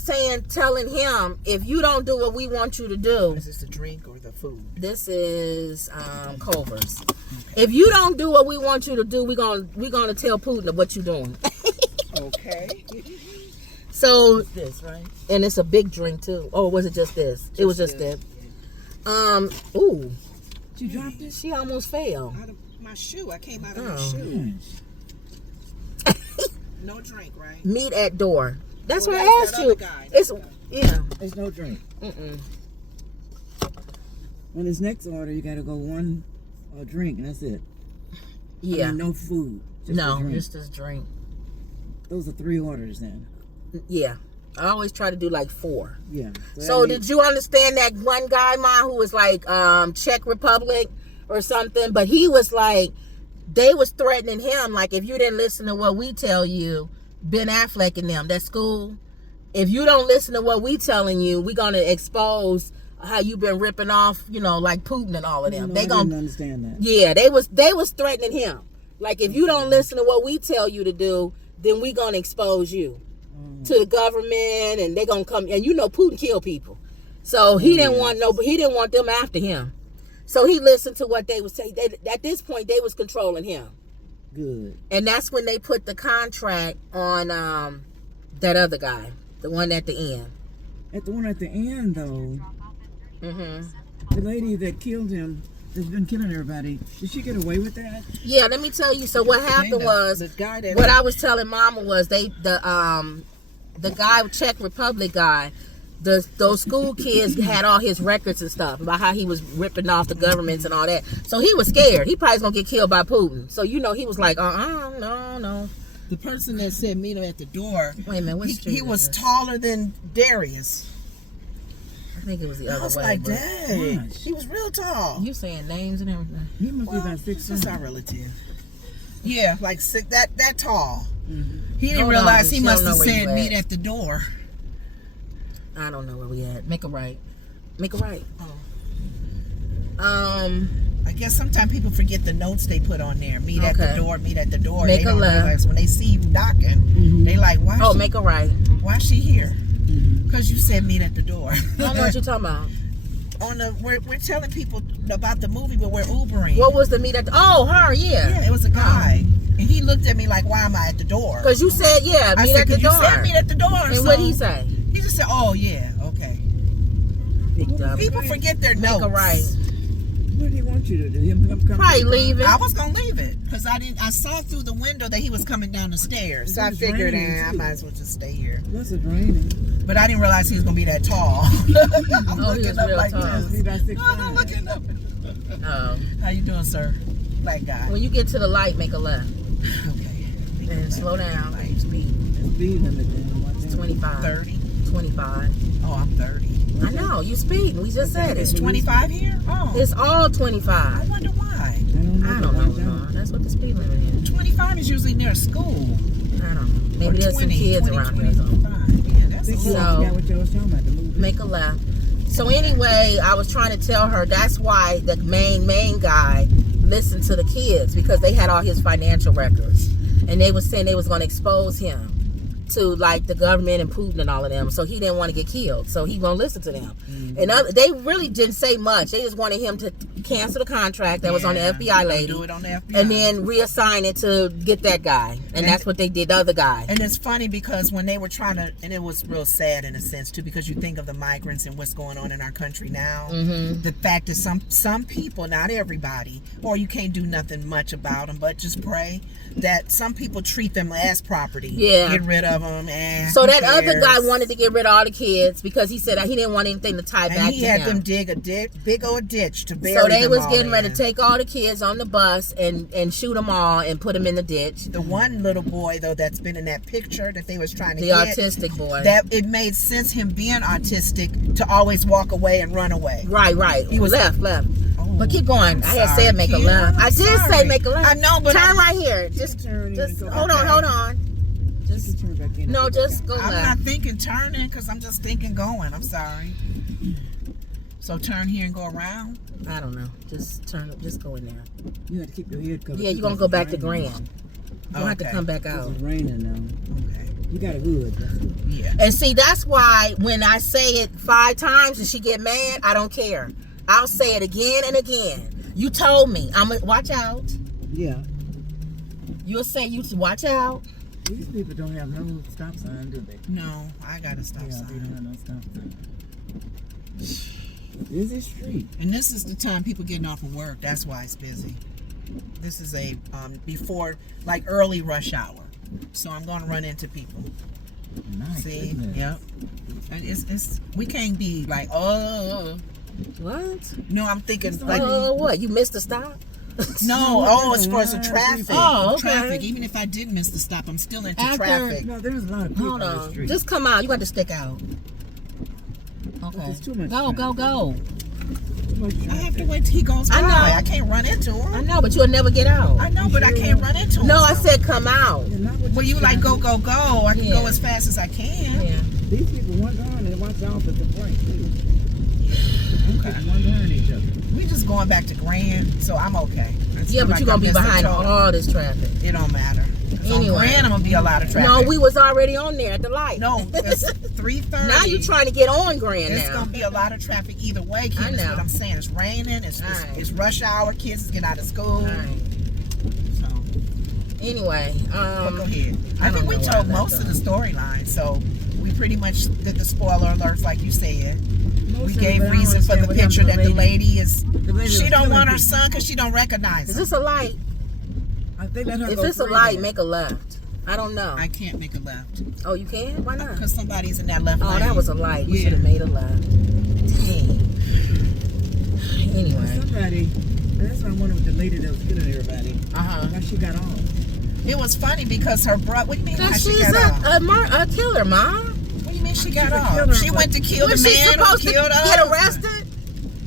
telling him, if you don't do what we want you to do. Is this the drink or the food? This is Culver's. Okay. If you don't do what we want you to do, we're gonna tell Putin what you're doing. Okay. So this right, and it's a big drink too. Oh, was it just this? It was just that. Ooh. She dropped it? She almost fell. Out of my shoe. I came out of my shoe. No drink, right? Meet at door. That's what I asked you. It's There's no drink. On his next order, you got to go one drink, and that's it. Yeah. I mean, no food. Just this drink. Those are 3 orders then. Yeah. I always try to do like 4. Yeah. So did you understand that one guy, Ma, who was like Czech Republic or something? But he was like, they was threatening him, like, if you didn't listen to what we tell you, Ben Affleck and them, that school, if you don't listen to what we telling you, we're going to expose how you been ripping off, like Putin and all of them. I didn't understand that. Yeah, they was threatening him. Like, if you don't listen to what we tell you to do, then we going to expose you to the government, and they going to come, and Putin kill people. So he didn't want them after him. So he listened to what they was saying. At this point, they was controlling him. Good. And that's when they put the contract on that other guy, the one at the end. At the one at the end, though, the lady that killed him, that's been killing everybody, did she get away with that? Yeah, let me tell you. So what happened was, what I was telling Mama was the guy, Czech Republic guy, those school kids had all his records and stuff about how he was ripping off the governments and all that. So he was scared. He probably was gonna get killed by Putin. So he was like, no. The person that said meet him at the door. Wait a minute, he was taller than Darius. I think it was the other I was way. like, but dang. Gosh. He was real tall. You saying names and everything. He must be Well, about 6'5". it's just our relative. Yeah, like that tall. Mm-hmm. He didn't Hold realize on, he she must don't have know where you said meet at. at the door. I don't know where we at. Make a right. Make a right. Oh. I guess sometimes people forget the notes they put on there. Meet at the Okay. door, meet at the door. Make they a don't left. realize when they see you knocking, they like, why Oh, she, make a right. why she here? Because you said meet at the door. I don't know what you're talking about. We're telling people about the movie, but we're Ubering. What was the meet at the... Oh, her, yeah. Yeah, it was a guy. And he looked at me like, why am I at the door? Because you said, yeah, I meet said, at the 'cause door. you said meet at the door. And so what did he say? He just said, oh, yeah, okay. Big dumb. People forget their Make notes. a right. What did he want you to do? Him come Probably leave it. I was gonna leave it because I saw through the window that he was coming down the stairs. So I It's figured, raining, I too. might as well just stay here. Plus it's raining. But I didn't realize he was gonna be that tall. I'm Oh, he looking was up real like tall. Must be this. about I'm 6'5". looking up. Oh. How you doing, sir? Black guy. When you get to the light, make a left. Okay. And slow down. Speed. The speed limit then. Watch It's out. 25. 30. 25. Oh, I'm 30. I know. You speeding. We just said It's it. 25 here? Oh. It's all I 25. wonder why. I don't know. I don't know. Watch out. No. That's what the speed limit is. 25 is usually near school. I don't know. Maybe Or there's 20, some kids 20, around 20, here. Though. 25. Yeah, that's a Think you little. So- forgot what y'all was talking about, the movie. Make a left. So anyway, I was trying to tell her that's why the main guy listened to the kids, because they had all his financial records, and they was saying they was going to expose him to like the government and Putin and all of them. So he didn't want to get killed. So he gonna listen to them. And they really didn't say much. They just wanted him to cancel the contract that was on the Yeah, FBI lady, do it on the FBI. and then reassign it to get that guy. And that's what they did. The other guy. And it's funny because when they were trying to, and it was real sad in a sense too, because you think of the migrants and what's going on in our country now. Mm-hmm. The fact that some people, not everybody, or you can't do nothing much about them, but just pray that some people treat them as property. Yeah. Get rid of them. And So who that other cares? guy wanted to get rid of all the kids because he said he didn't want anything to tie And back he to had him. them dig a big old ditch to bury So they them was all getting ready in. to take all the kids on the bus and shoot them all and put them in the ditch. The one little boy though that's been in that picture that they was trying to The get, autistic boy. that it made sense him being autistic to always walk away and run away. Right. He was left. Oh, But keep going. I'm I had sorry, said make a Kim. left. I'm I did say sorry. make a left. I know, but turn right here. Just Turn in and go hold back. on. Just Turn back in. no, just go I'm left. not thinking turning because I'm just thinking going. I'm sorry. So turn here and go around. I don't know. Just turn. Just go in there. You have to keep your head covered. Yeah, you're gonna go back to Grand. You don't have to Okay. come back out. It's raining now. Okay. You got a hood. That's it. Yeah. And see, that's why when I say it 5 times and she get mad, I don't care. I'll say it again and again. You told me. I'm gonna watch out. Yeah. You'll say you watch out. These people don't have no stop sign, do they? No, I got a stop Yeah, they don't sign. have no stop sign. Busy street. And this is the time people getting off of work. That's why it's busy. This is a before like early rush hour. So I'm going to run into people. Nice. See? Isn't it? Yep. And it's we can't be like, oh. What? No, I'm thinking like Oh, what? You missed the stop? no, it's for the traffic. Oh, okay. Traffic. Even if I did miss the stop, I'm still into After- traffic. No, there's a lot of people Hold on the on. street. Just come out. You got to stick out. Okay. It's too much Go. Too much I have to traffic. wait till he goes by. I know. I can't run into I him. know, but you'll never get out. I know, but I can't run into him. No, I said come out. Yeah, not what Well, you like go. I can Yeah. go as fast as I can. Yeah. These people one turn and watch the opposite way. Okay. One turn each other. We just going back to Grand, so I'm okay. It's Yeah, not but like you're going to I be missed a behind total. all this traffic. It don't matter. So Anyway. on Grand, I'm gonna be a lot of traffic. No, we was already on there at the light. No, it's 3:30. Now you trying to get on Grand It's now. gonna be a lot of traffic either way. Kim, I is know. what I'm saying. It's raining. It's Alright. it's rush hour. Kids is getting out of school. All right. So, Anyway, but go ahead. I I think don't we know why told I most left of the storyline. So we pretty much did the spoiler alerts, like you said. We gave reason for the picture that the lady is. She don't want her son because she don't recognize is him. this a light? I think let her If go it's a through light, there. make a left. I don't know. I can't make a left Oh, you can? Why not? because somebody's in that left Oh, lane. that was a light. We Yeah. should have made a left. Dang. Anyway. Somebody, that's why I wonder with the lady that was killing everybody. Uh-huh. Why she got off? It was funny because her brother. What do you mean? How Because she she's got off? a killer, Mom. What do you mean mean she got She's a off? killer, She but- went to kill the Was she man who supposed to killed her get husband. arrested?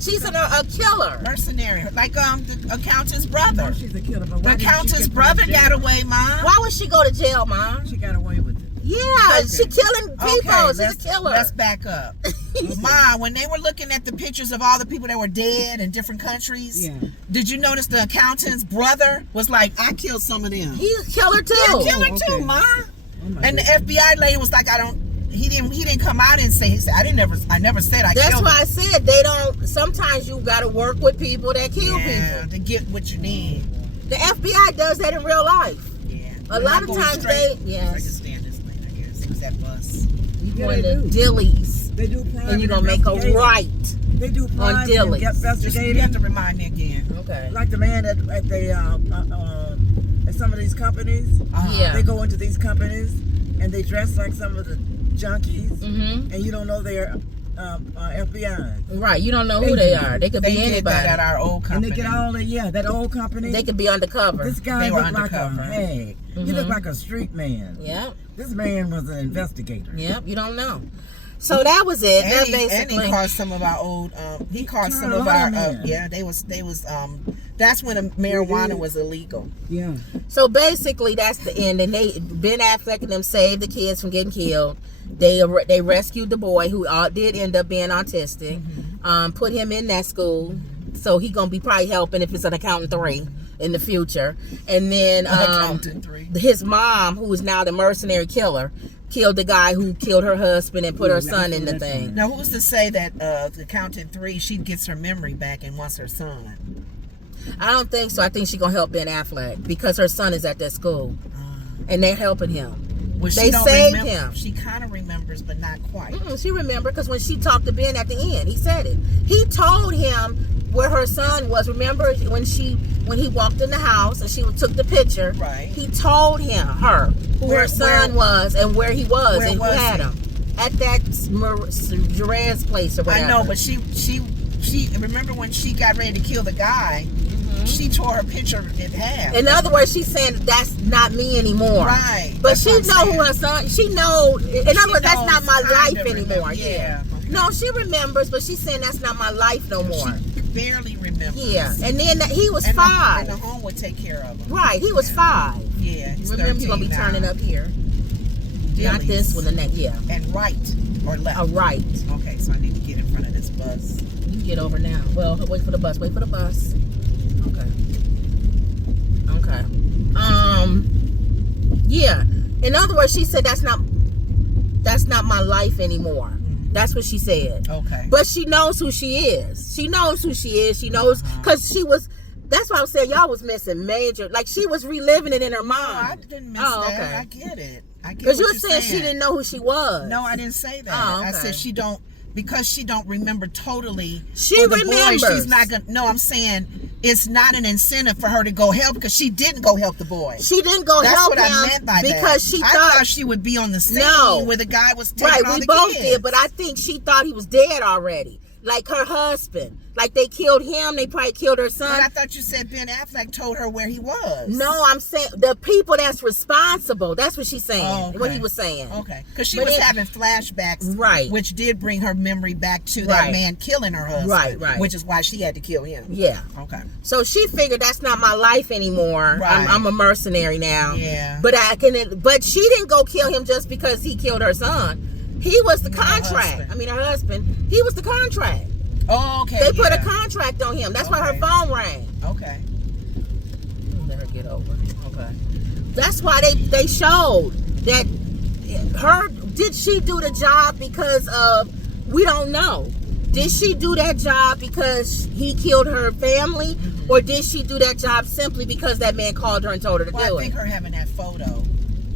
She's a killer. Mercenary, like the accountant's brother. No, she's a killer. But The why did she accountant's get brother put in got jail? away, Mom. Why would she go to jail, Mom? She got away with it. Yeah, Okay. she killing people. She's a killer. Let's back up. Mom, when they were looking at the pictures of all the people that were dead in different countries, Yeah. did you notice the accountant's brother was like, I killed some of them. He's a killer too. Yeah, killer okay. too, Mom. Oh my And the goodness. FBI lady was like, he didn't come out and say, he said, I never said I That's killed why I said they don't. Sometimes you got to work with people that kill people to get what you need. The FBI does that in real life. Yeah. A lot of times I yes. can stand this lane, I guess. It was that bus. You Yeah, going they to do. Dilly's They do private and you're gonna make a investigation. right. They do private Dilly's. Just, you investigating. have to remind me again. Okay. Like the man at the at some of these companies. Yeah. They go into these companies and they dress like some of the junkies, Mm-hmm. and you don't know they're FBI. Right. You don't know who they are. They could They be did that anybody. at our old And company. they get all that old company. They could be undercover. This guy They were looked like a undercover. hag. He Mhm. looked like a street man. Yep. This man was an investigator. Yep. You don't know. So that was it. That And he basically. caught some of our old. He caught caught some a of lot our. of men. Yeah, they was. That's when marijuana did. was illegal. Yeah. So basically, that's the end. And Ben Affleck and them saved the kids from getting killed. They rescued the boy who did end up being autistic. Put him in that school, so he gonna be probably helping if it's an accountant 3 in the future. And then Accountant 3. his mom, who is now the mercenary killer, killed the guy who killed her husband and put her son in the thing. Now, who's to say that the accountant 3 she gets her memory back and wants her son? I don't think so. I think she's gonna help Ben Affleck because her son is at that school, and they're helping him. Well, They saved remember. him. She kind of remembers, but not quite. She remembered because when she talked to Ben at the end, he said it. He told him where her son was. Remember when he walked in the house and she took the picture? Right. He told her who her son was and where he was where and who was had he? him at that Jerez place or whatever. I know, but she remember when she got ready to kill the guy. She tore her picture in half. In other words, she's saying that's not me anymore. Right. But That's she what I'm know saying. who her son. She know. In other words, that's knows not my kind life of anymore. remember. Yeah. Okay. No, she remembers, but she's saying that's not my life no more. She barely remembers. Yeah, and then he was and 5. The home would take care of him. Right, he was 5. Yeah. He's Remember, you're gonna be 13 now. turning up here. Not Dilly's. this one, the next. Yeah, And right or left. a right. Okay, so I need to get in front of this bus. You can get over now. Well, wait for the bus. Wait for the bus. Okay. Okay. Yeah. In other words, she said that's not my life anymore. That's what she said. Okay. But she knows who she is. She knows who she is. She knows because she was. That's why I was saying y'all was missing major. Like she was reliving it in her No, I mind. didn't miss Oh, that. okay. I get it. I get Because what you were saying she didn't know who she was. No, I didn't say that. Oh, I okay. said she don't because she don't remember totally. She for the remembers. Boy, she's not gonna. No, I'm saying it's not an incentive for her to go help because she didn't go help the boy. She didn't go That's help what him I meant by that. because she I thought she would be on the scene No. where the guy was taking right. all We the both kids. did, but I think she thought he was dead already. Like her husband. Like they killed him. They probably killed her son. But I thought you said Ben Affleck told her where he was. No, I'm saying the people that's responsible. That's what she's saying. Oh, okay. What he was saying. Okay, because she But was it- having flashbacks, Right. which did bring her memory back to Right. that man killing her husband, Right. which is why she had to kill him. Yeah. Okay. So she figured that's not my life anymore. Right. I'm a mercenary now. Yeah. But But she didn't go kill him just because he killed her son. He was the contract. husband. I mean, her husband. He was the contract. Oh, okay. They put a yeah. contract on him. That's why her Okay. phone rang. Okay. Let her get over. Okay. That's why they showed that did she do the job because of, we don't know. Did she do that job because he killed her family? Or did she do that job simply because that man called her and told her to Well, do I think it? her having that photo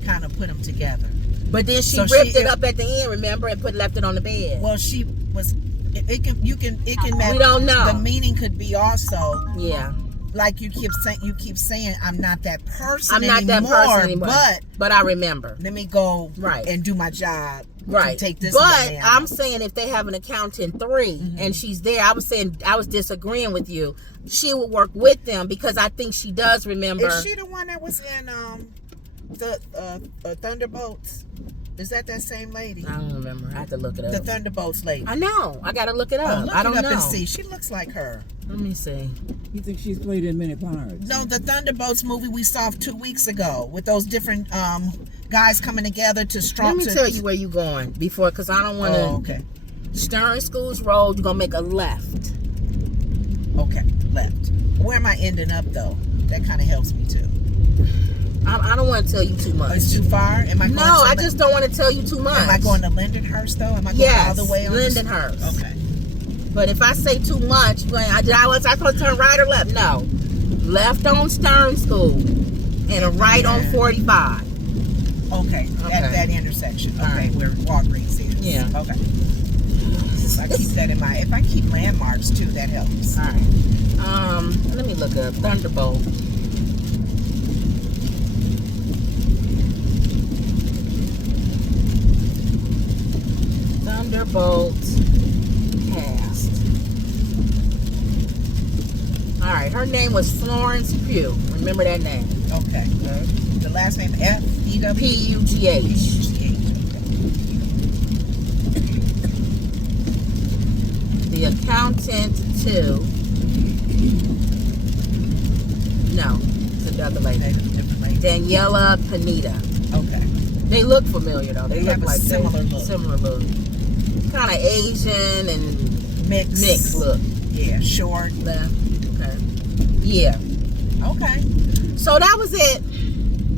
kind of put them together. But then she So ripped she- it up at the end, remember, and left it on the bed. Well, she was. It can. We don't know. The meaning could be also Yeah. like you keep saying. You keep saying, "I'm not that person I'm not anymore." that person anymore. But I remember. let me go Right. and do my job. Right. To take this. But man I'm out. saying if they have an accountant 3 and she's there, I was disagreeing with you. She would work with them because I think she does remember. Is she the one that was in The Thunderbolts. Is that same lady? I don't remember. I have to look it up. The Thunderbolts lady. I know. I gotta look it up. Look I don't it up know. and see. She looks like her. Let me see. You think she's played in many parts? No, the Thunderbolts movie we saw 2 weeks ago with those different guys coming together to strong. Let me tell you where you going before, because I don't want to. Oh, okay. Stern Schools Road. You're gonna make a left. Okay, left. Where am I ending up though? That kind of helps me too. I don't want to tell you too much. Oh, it's too far? Am I going I just don't want to tell you too much. Am I going to Lindenhurst though? Am I going all the way on Lindenhurst. Okay. But if I say too much, I supposed to turn right or left? No. Left on Stern School and a right on 45. Okay. At that intersection. Okay, right. where Walgreens is. Yeah. Okay. So I keep that in mind. If I keep landmarks too, that helps. All right. Let me look up Thunderbolt. Thunderbolt cast. All right, her name was Florence Pugh. Remember that name? Okay. The last name F-E-W? P-U-G-H. The Accountant 2. No, it's another lady. Daniela Pineda. Okay. They look familiar though. They look have a like similar they, look. Similar look. Kind of Asian and Mix look. Yeah, short. Left. Okay. Yeah. Okay. So that was it.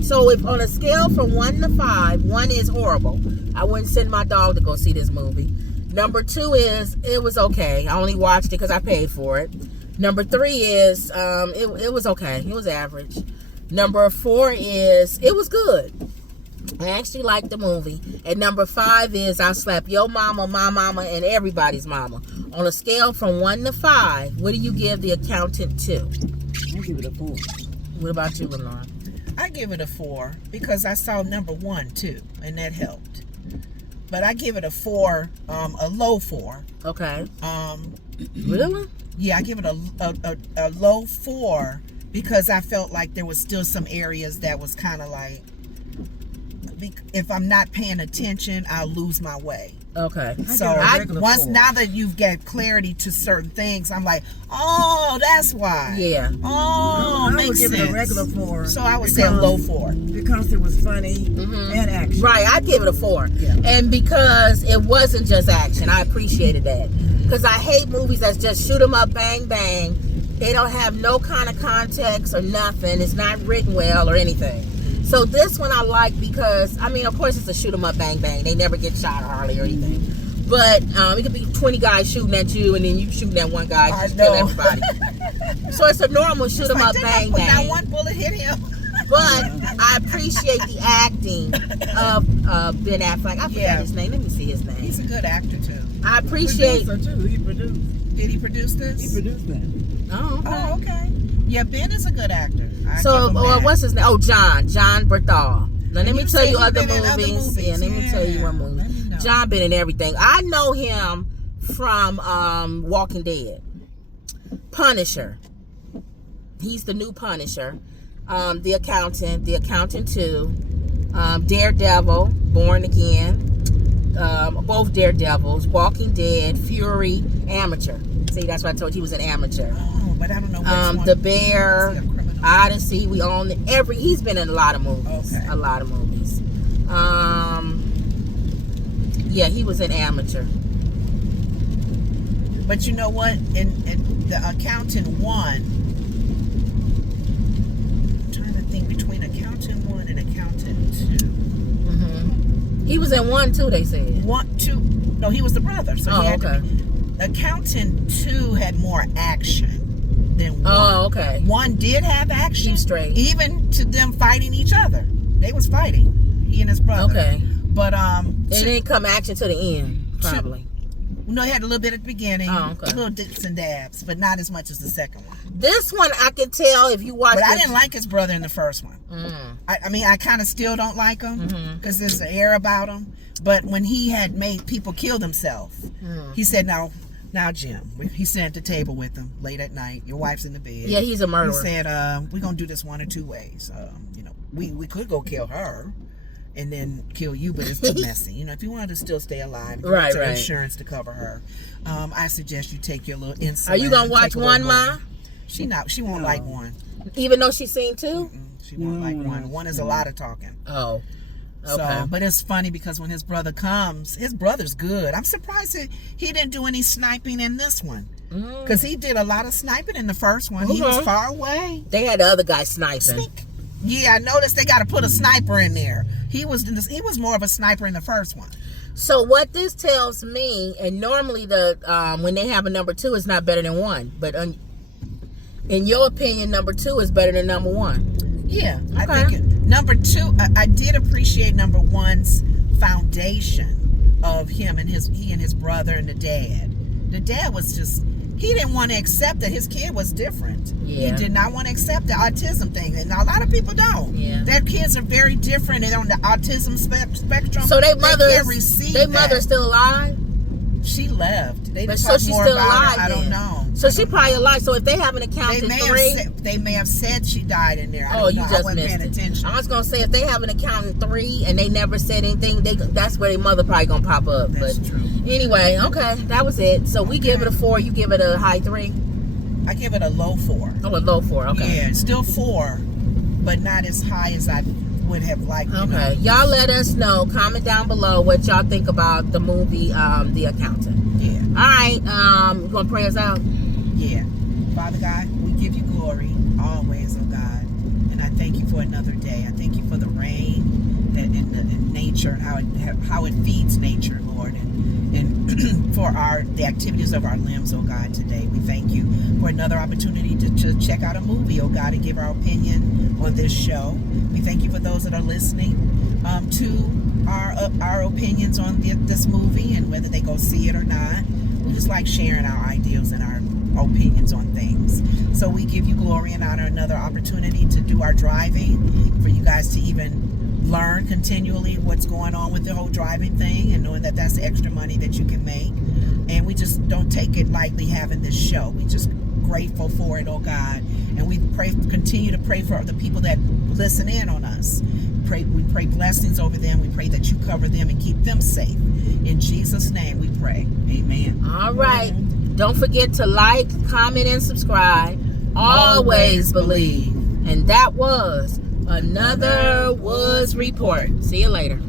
So if on a scale from 1 to 5, 1 is horrible. I wouldn't send my dog to go see this movie. Number 2 is it was okay. I only watched it because I paid for it. Number 3 is it was okay. It was average. Number 4 is it was good. I actually liked the movie. And number 5 is I slapped your mama, my mama, and everybody's mama. On a scale from 1 to 5, what do you give The Accountant 2? I'll give it a 4. What about you, Lenore? I give it a 4 because I saw number 1 too, and that helped. But I give it a 4, a low 4. Okay. Really? Yeah, I give it a low 4 because I felt like there was still some areas that was kind of like, if I'm not paying attention, I'll lose my way. Okay. So once now that you've got clarity to certain things, I'm like, oh, that's why. Yeah. Oh, I makes would give sense. it a regular 4. So I would say a low 4. Because it was funny and action. Right, I'd give it a 4. Yeah. And because it wasn't just action, I appreciated that. Because I hate movies that's just shoot 'em up, bang, bang. They don't have no kind of context or nothing. It's not written well or anything. So this one I like because, I mean, of course it's a shoot 'em up, bang, bang. They never get shot hardly or anything. But it could be 20 guys shooting at you and then you shooting at one guy and just kill everybody. So it's a normal shoot 'em up, bang, bang. Not one bullet hit him. But I appreciate the acting of Ben Affleck. I forgot his name. Let me see his name. He's a good actor too. I appreciate. Producer too. He produced. Did he produce this? He produced that. Oh, okay. Oh, okay. Yeah, Ben is a good actor. So, what's his name? Oh, John Berthal. Now, let me tell you other movies. Yeah, let me tell you one movie. John been in everything. I know him from Walking Dead. Punisher. He's the new Punisher. The Accountant 2. Daredevil, Born Again. Both Daredevils. Walking Dead, Fury, Amateur. See, that's why I told you he was an amateur. Oh, but I don't know which one. The Bear, Odyssey. We own he's been in a lot of movies. Okay. A lot of movies. Yeah, he was an amateur. But you know what? In the Accountant 1, I'm trying to think between Accountant 1 and Accountant 2. He was in 1 too, they said. 1, 2. No, he was the brother. So he had okay. to be. Accountant 2 had more action than 1. Oh, okay. 1 did have action. Keep straight. Even to them fighting each other. They was fighting. He and his brother. Okay. But It didn't come action to the end, probably. No, he had a little bit at the beginning. Oh, okay. Little dips and dabs, but not as much as the second one. This one I could tell if you watch. But I didn't like his brother in the first one. I mean, I kind of still don't like him because there's an air about him. But when he had made people kill themselves, he said, "Now, Jim," he sat at the table with him late at night. Your wife's in the bed. Yeah, he's a murderer. He said, "We're gonna do this 1 or 2 ways. we could go kill her and then kill you, but it's too messy. You know, if you wanted to still stay alive, right, right. Insurance to cover her. I suggest you take your little insulin. Are you gonna watch one, Ma? She won't like one. Even though she's seen two? She won't like one. One is a lot of talking. Oh. Okay. So, but it's funny because when his brother comes, his brother's good. I'm surprised that he didn't do any sniping in this one. Because he did a lot of sniping in the first one. He was far away. They had the other guy sniping. Yeah, I noticed they got to put a sniper in there. He was more of a sniper in the first one. So what this tells me, and normally when they have a number 2, it's not better than 1. But in your opinion, number 2 is better than number 1. Yeah, okay. I think number 2. I did appreciate number 1's foundation of he and his brother and the dad. The dad was just. He didn't want to accept that his kid was different. Yeah. He did not want to accept the autism thing. And a lot of people don't. Yeah. Their kids are very different and on the autism spectrum. So their mother's still alive? She left. They so she's still alive. I don't know. So she probably alive. So if they haven't accounted 3, they may have said she died in there. I wasn't paying attention. I was gonna say if they haven't accounted 3 and they never said anything, that's where their mother probably gonna pop up. That's true. Anyway, okay, that was it. So we give it a 4. You give it a high 3. I give it a low 4. Oh, a low 4. Okay. Yeah, still 4, but not as high as I would have liked. Okay, y'all let us know. Comment down below what y'all think about the movie, The Accountant. Yeah. All right. You gonna pray us out? Yeah. Father God, we give you glory always, oh God, and I thank you for another day. I thank you for the rain that in nature and how it feeds nature, Lord, and for the activities of our limbs, oh God. Today we thank you for another opportunity to check out a movie, oh God, and give our opinion on this show. We thank you for those that are listening to our opinions on this movie and whether they go see it or not. We just like sharing our ideas and our opinions on things. So we give you glory and honor, another opportunity to do our driving, for you guys to even learn continually what's going on with the whole driving thing, and knowing that that's the extra money that you can make. And we just don't take it lightly having this show. We just grateful for it, oh God. And we continue to pray for the people that listen in on us. We pray blessings over them. We pray that you cover them and keep them safe. In Jesus' name we pray. Amen. All right. Don't forget to like, comment, and subscribe. Always believe. And that was another Woods Report. See you later.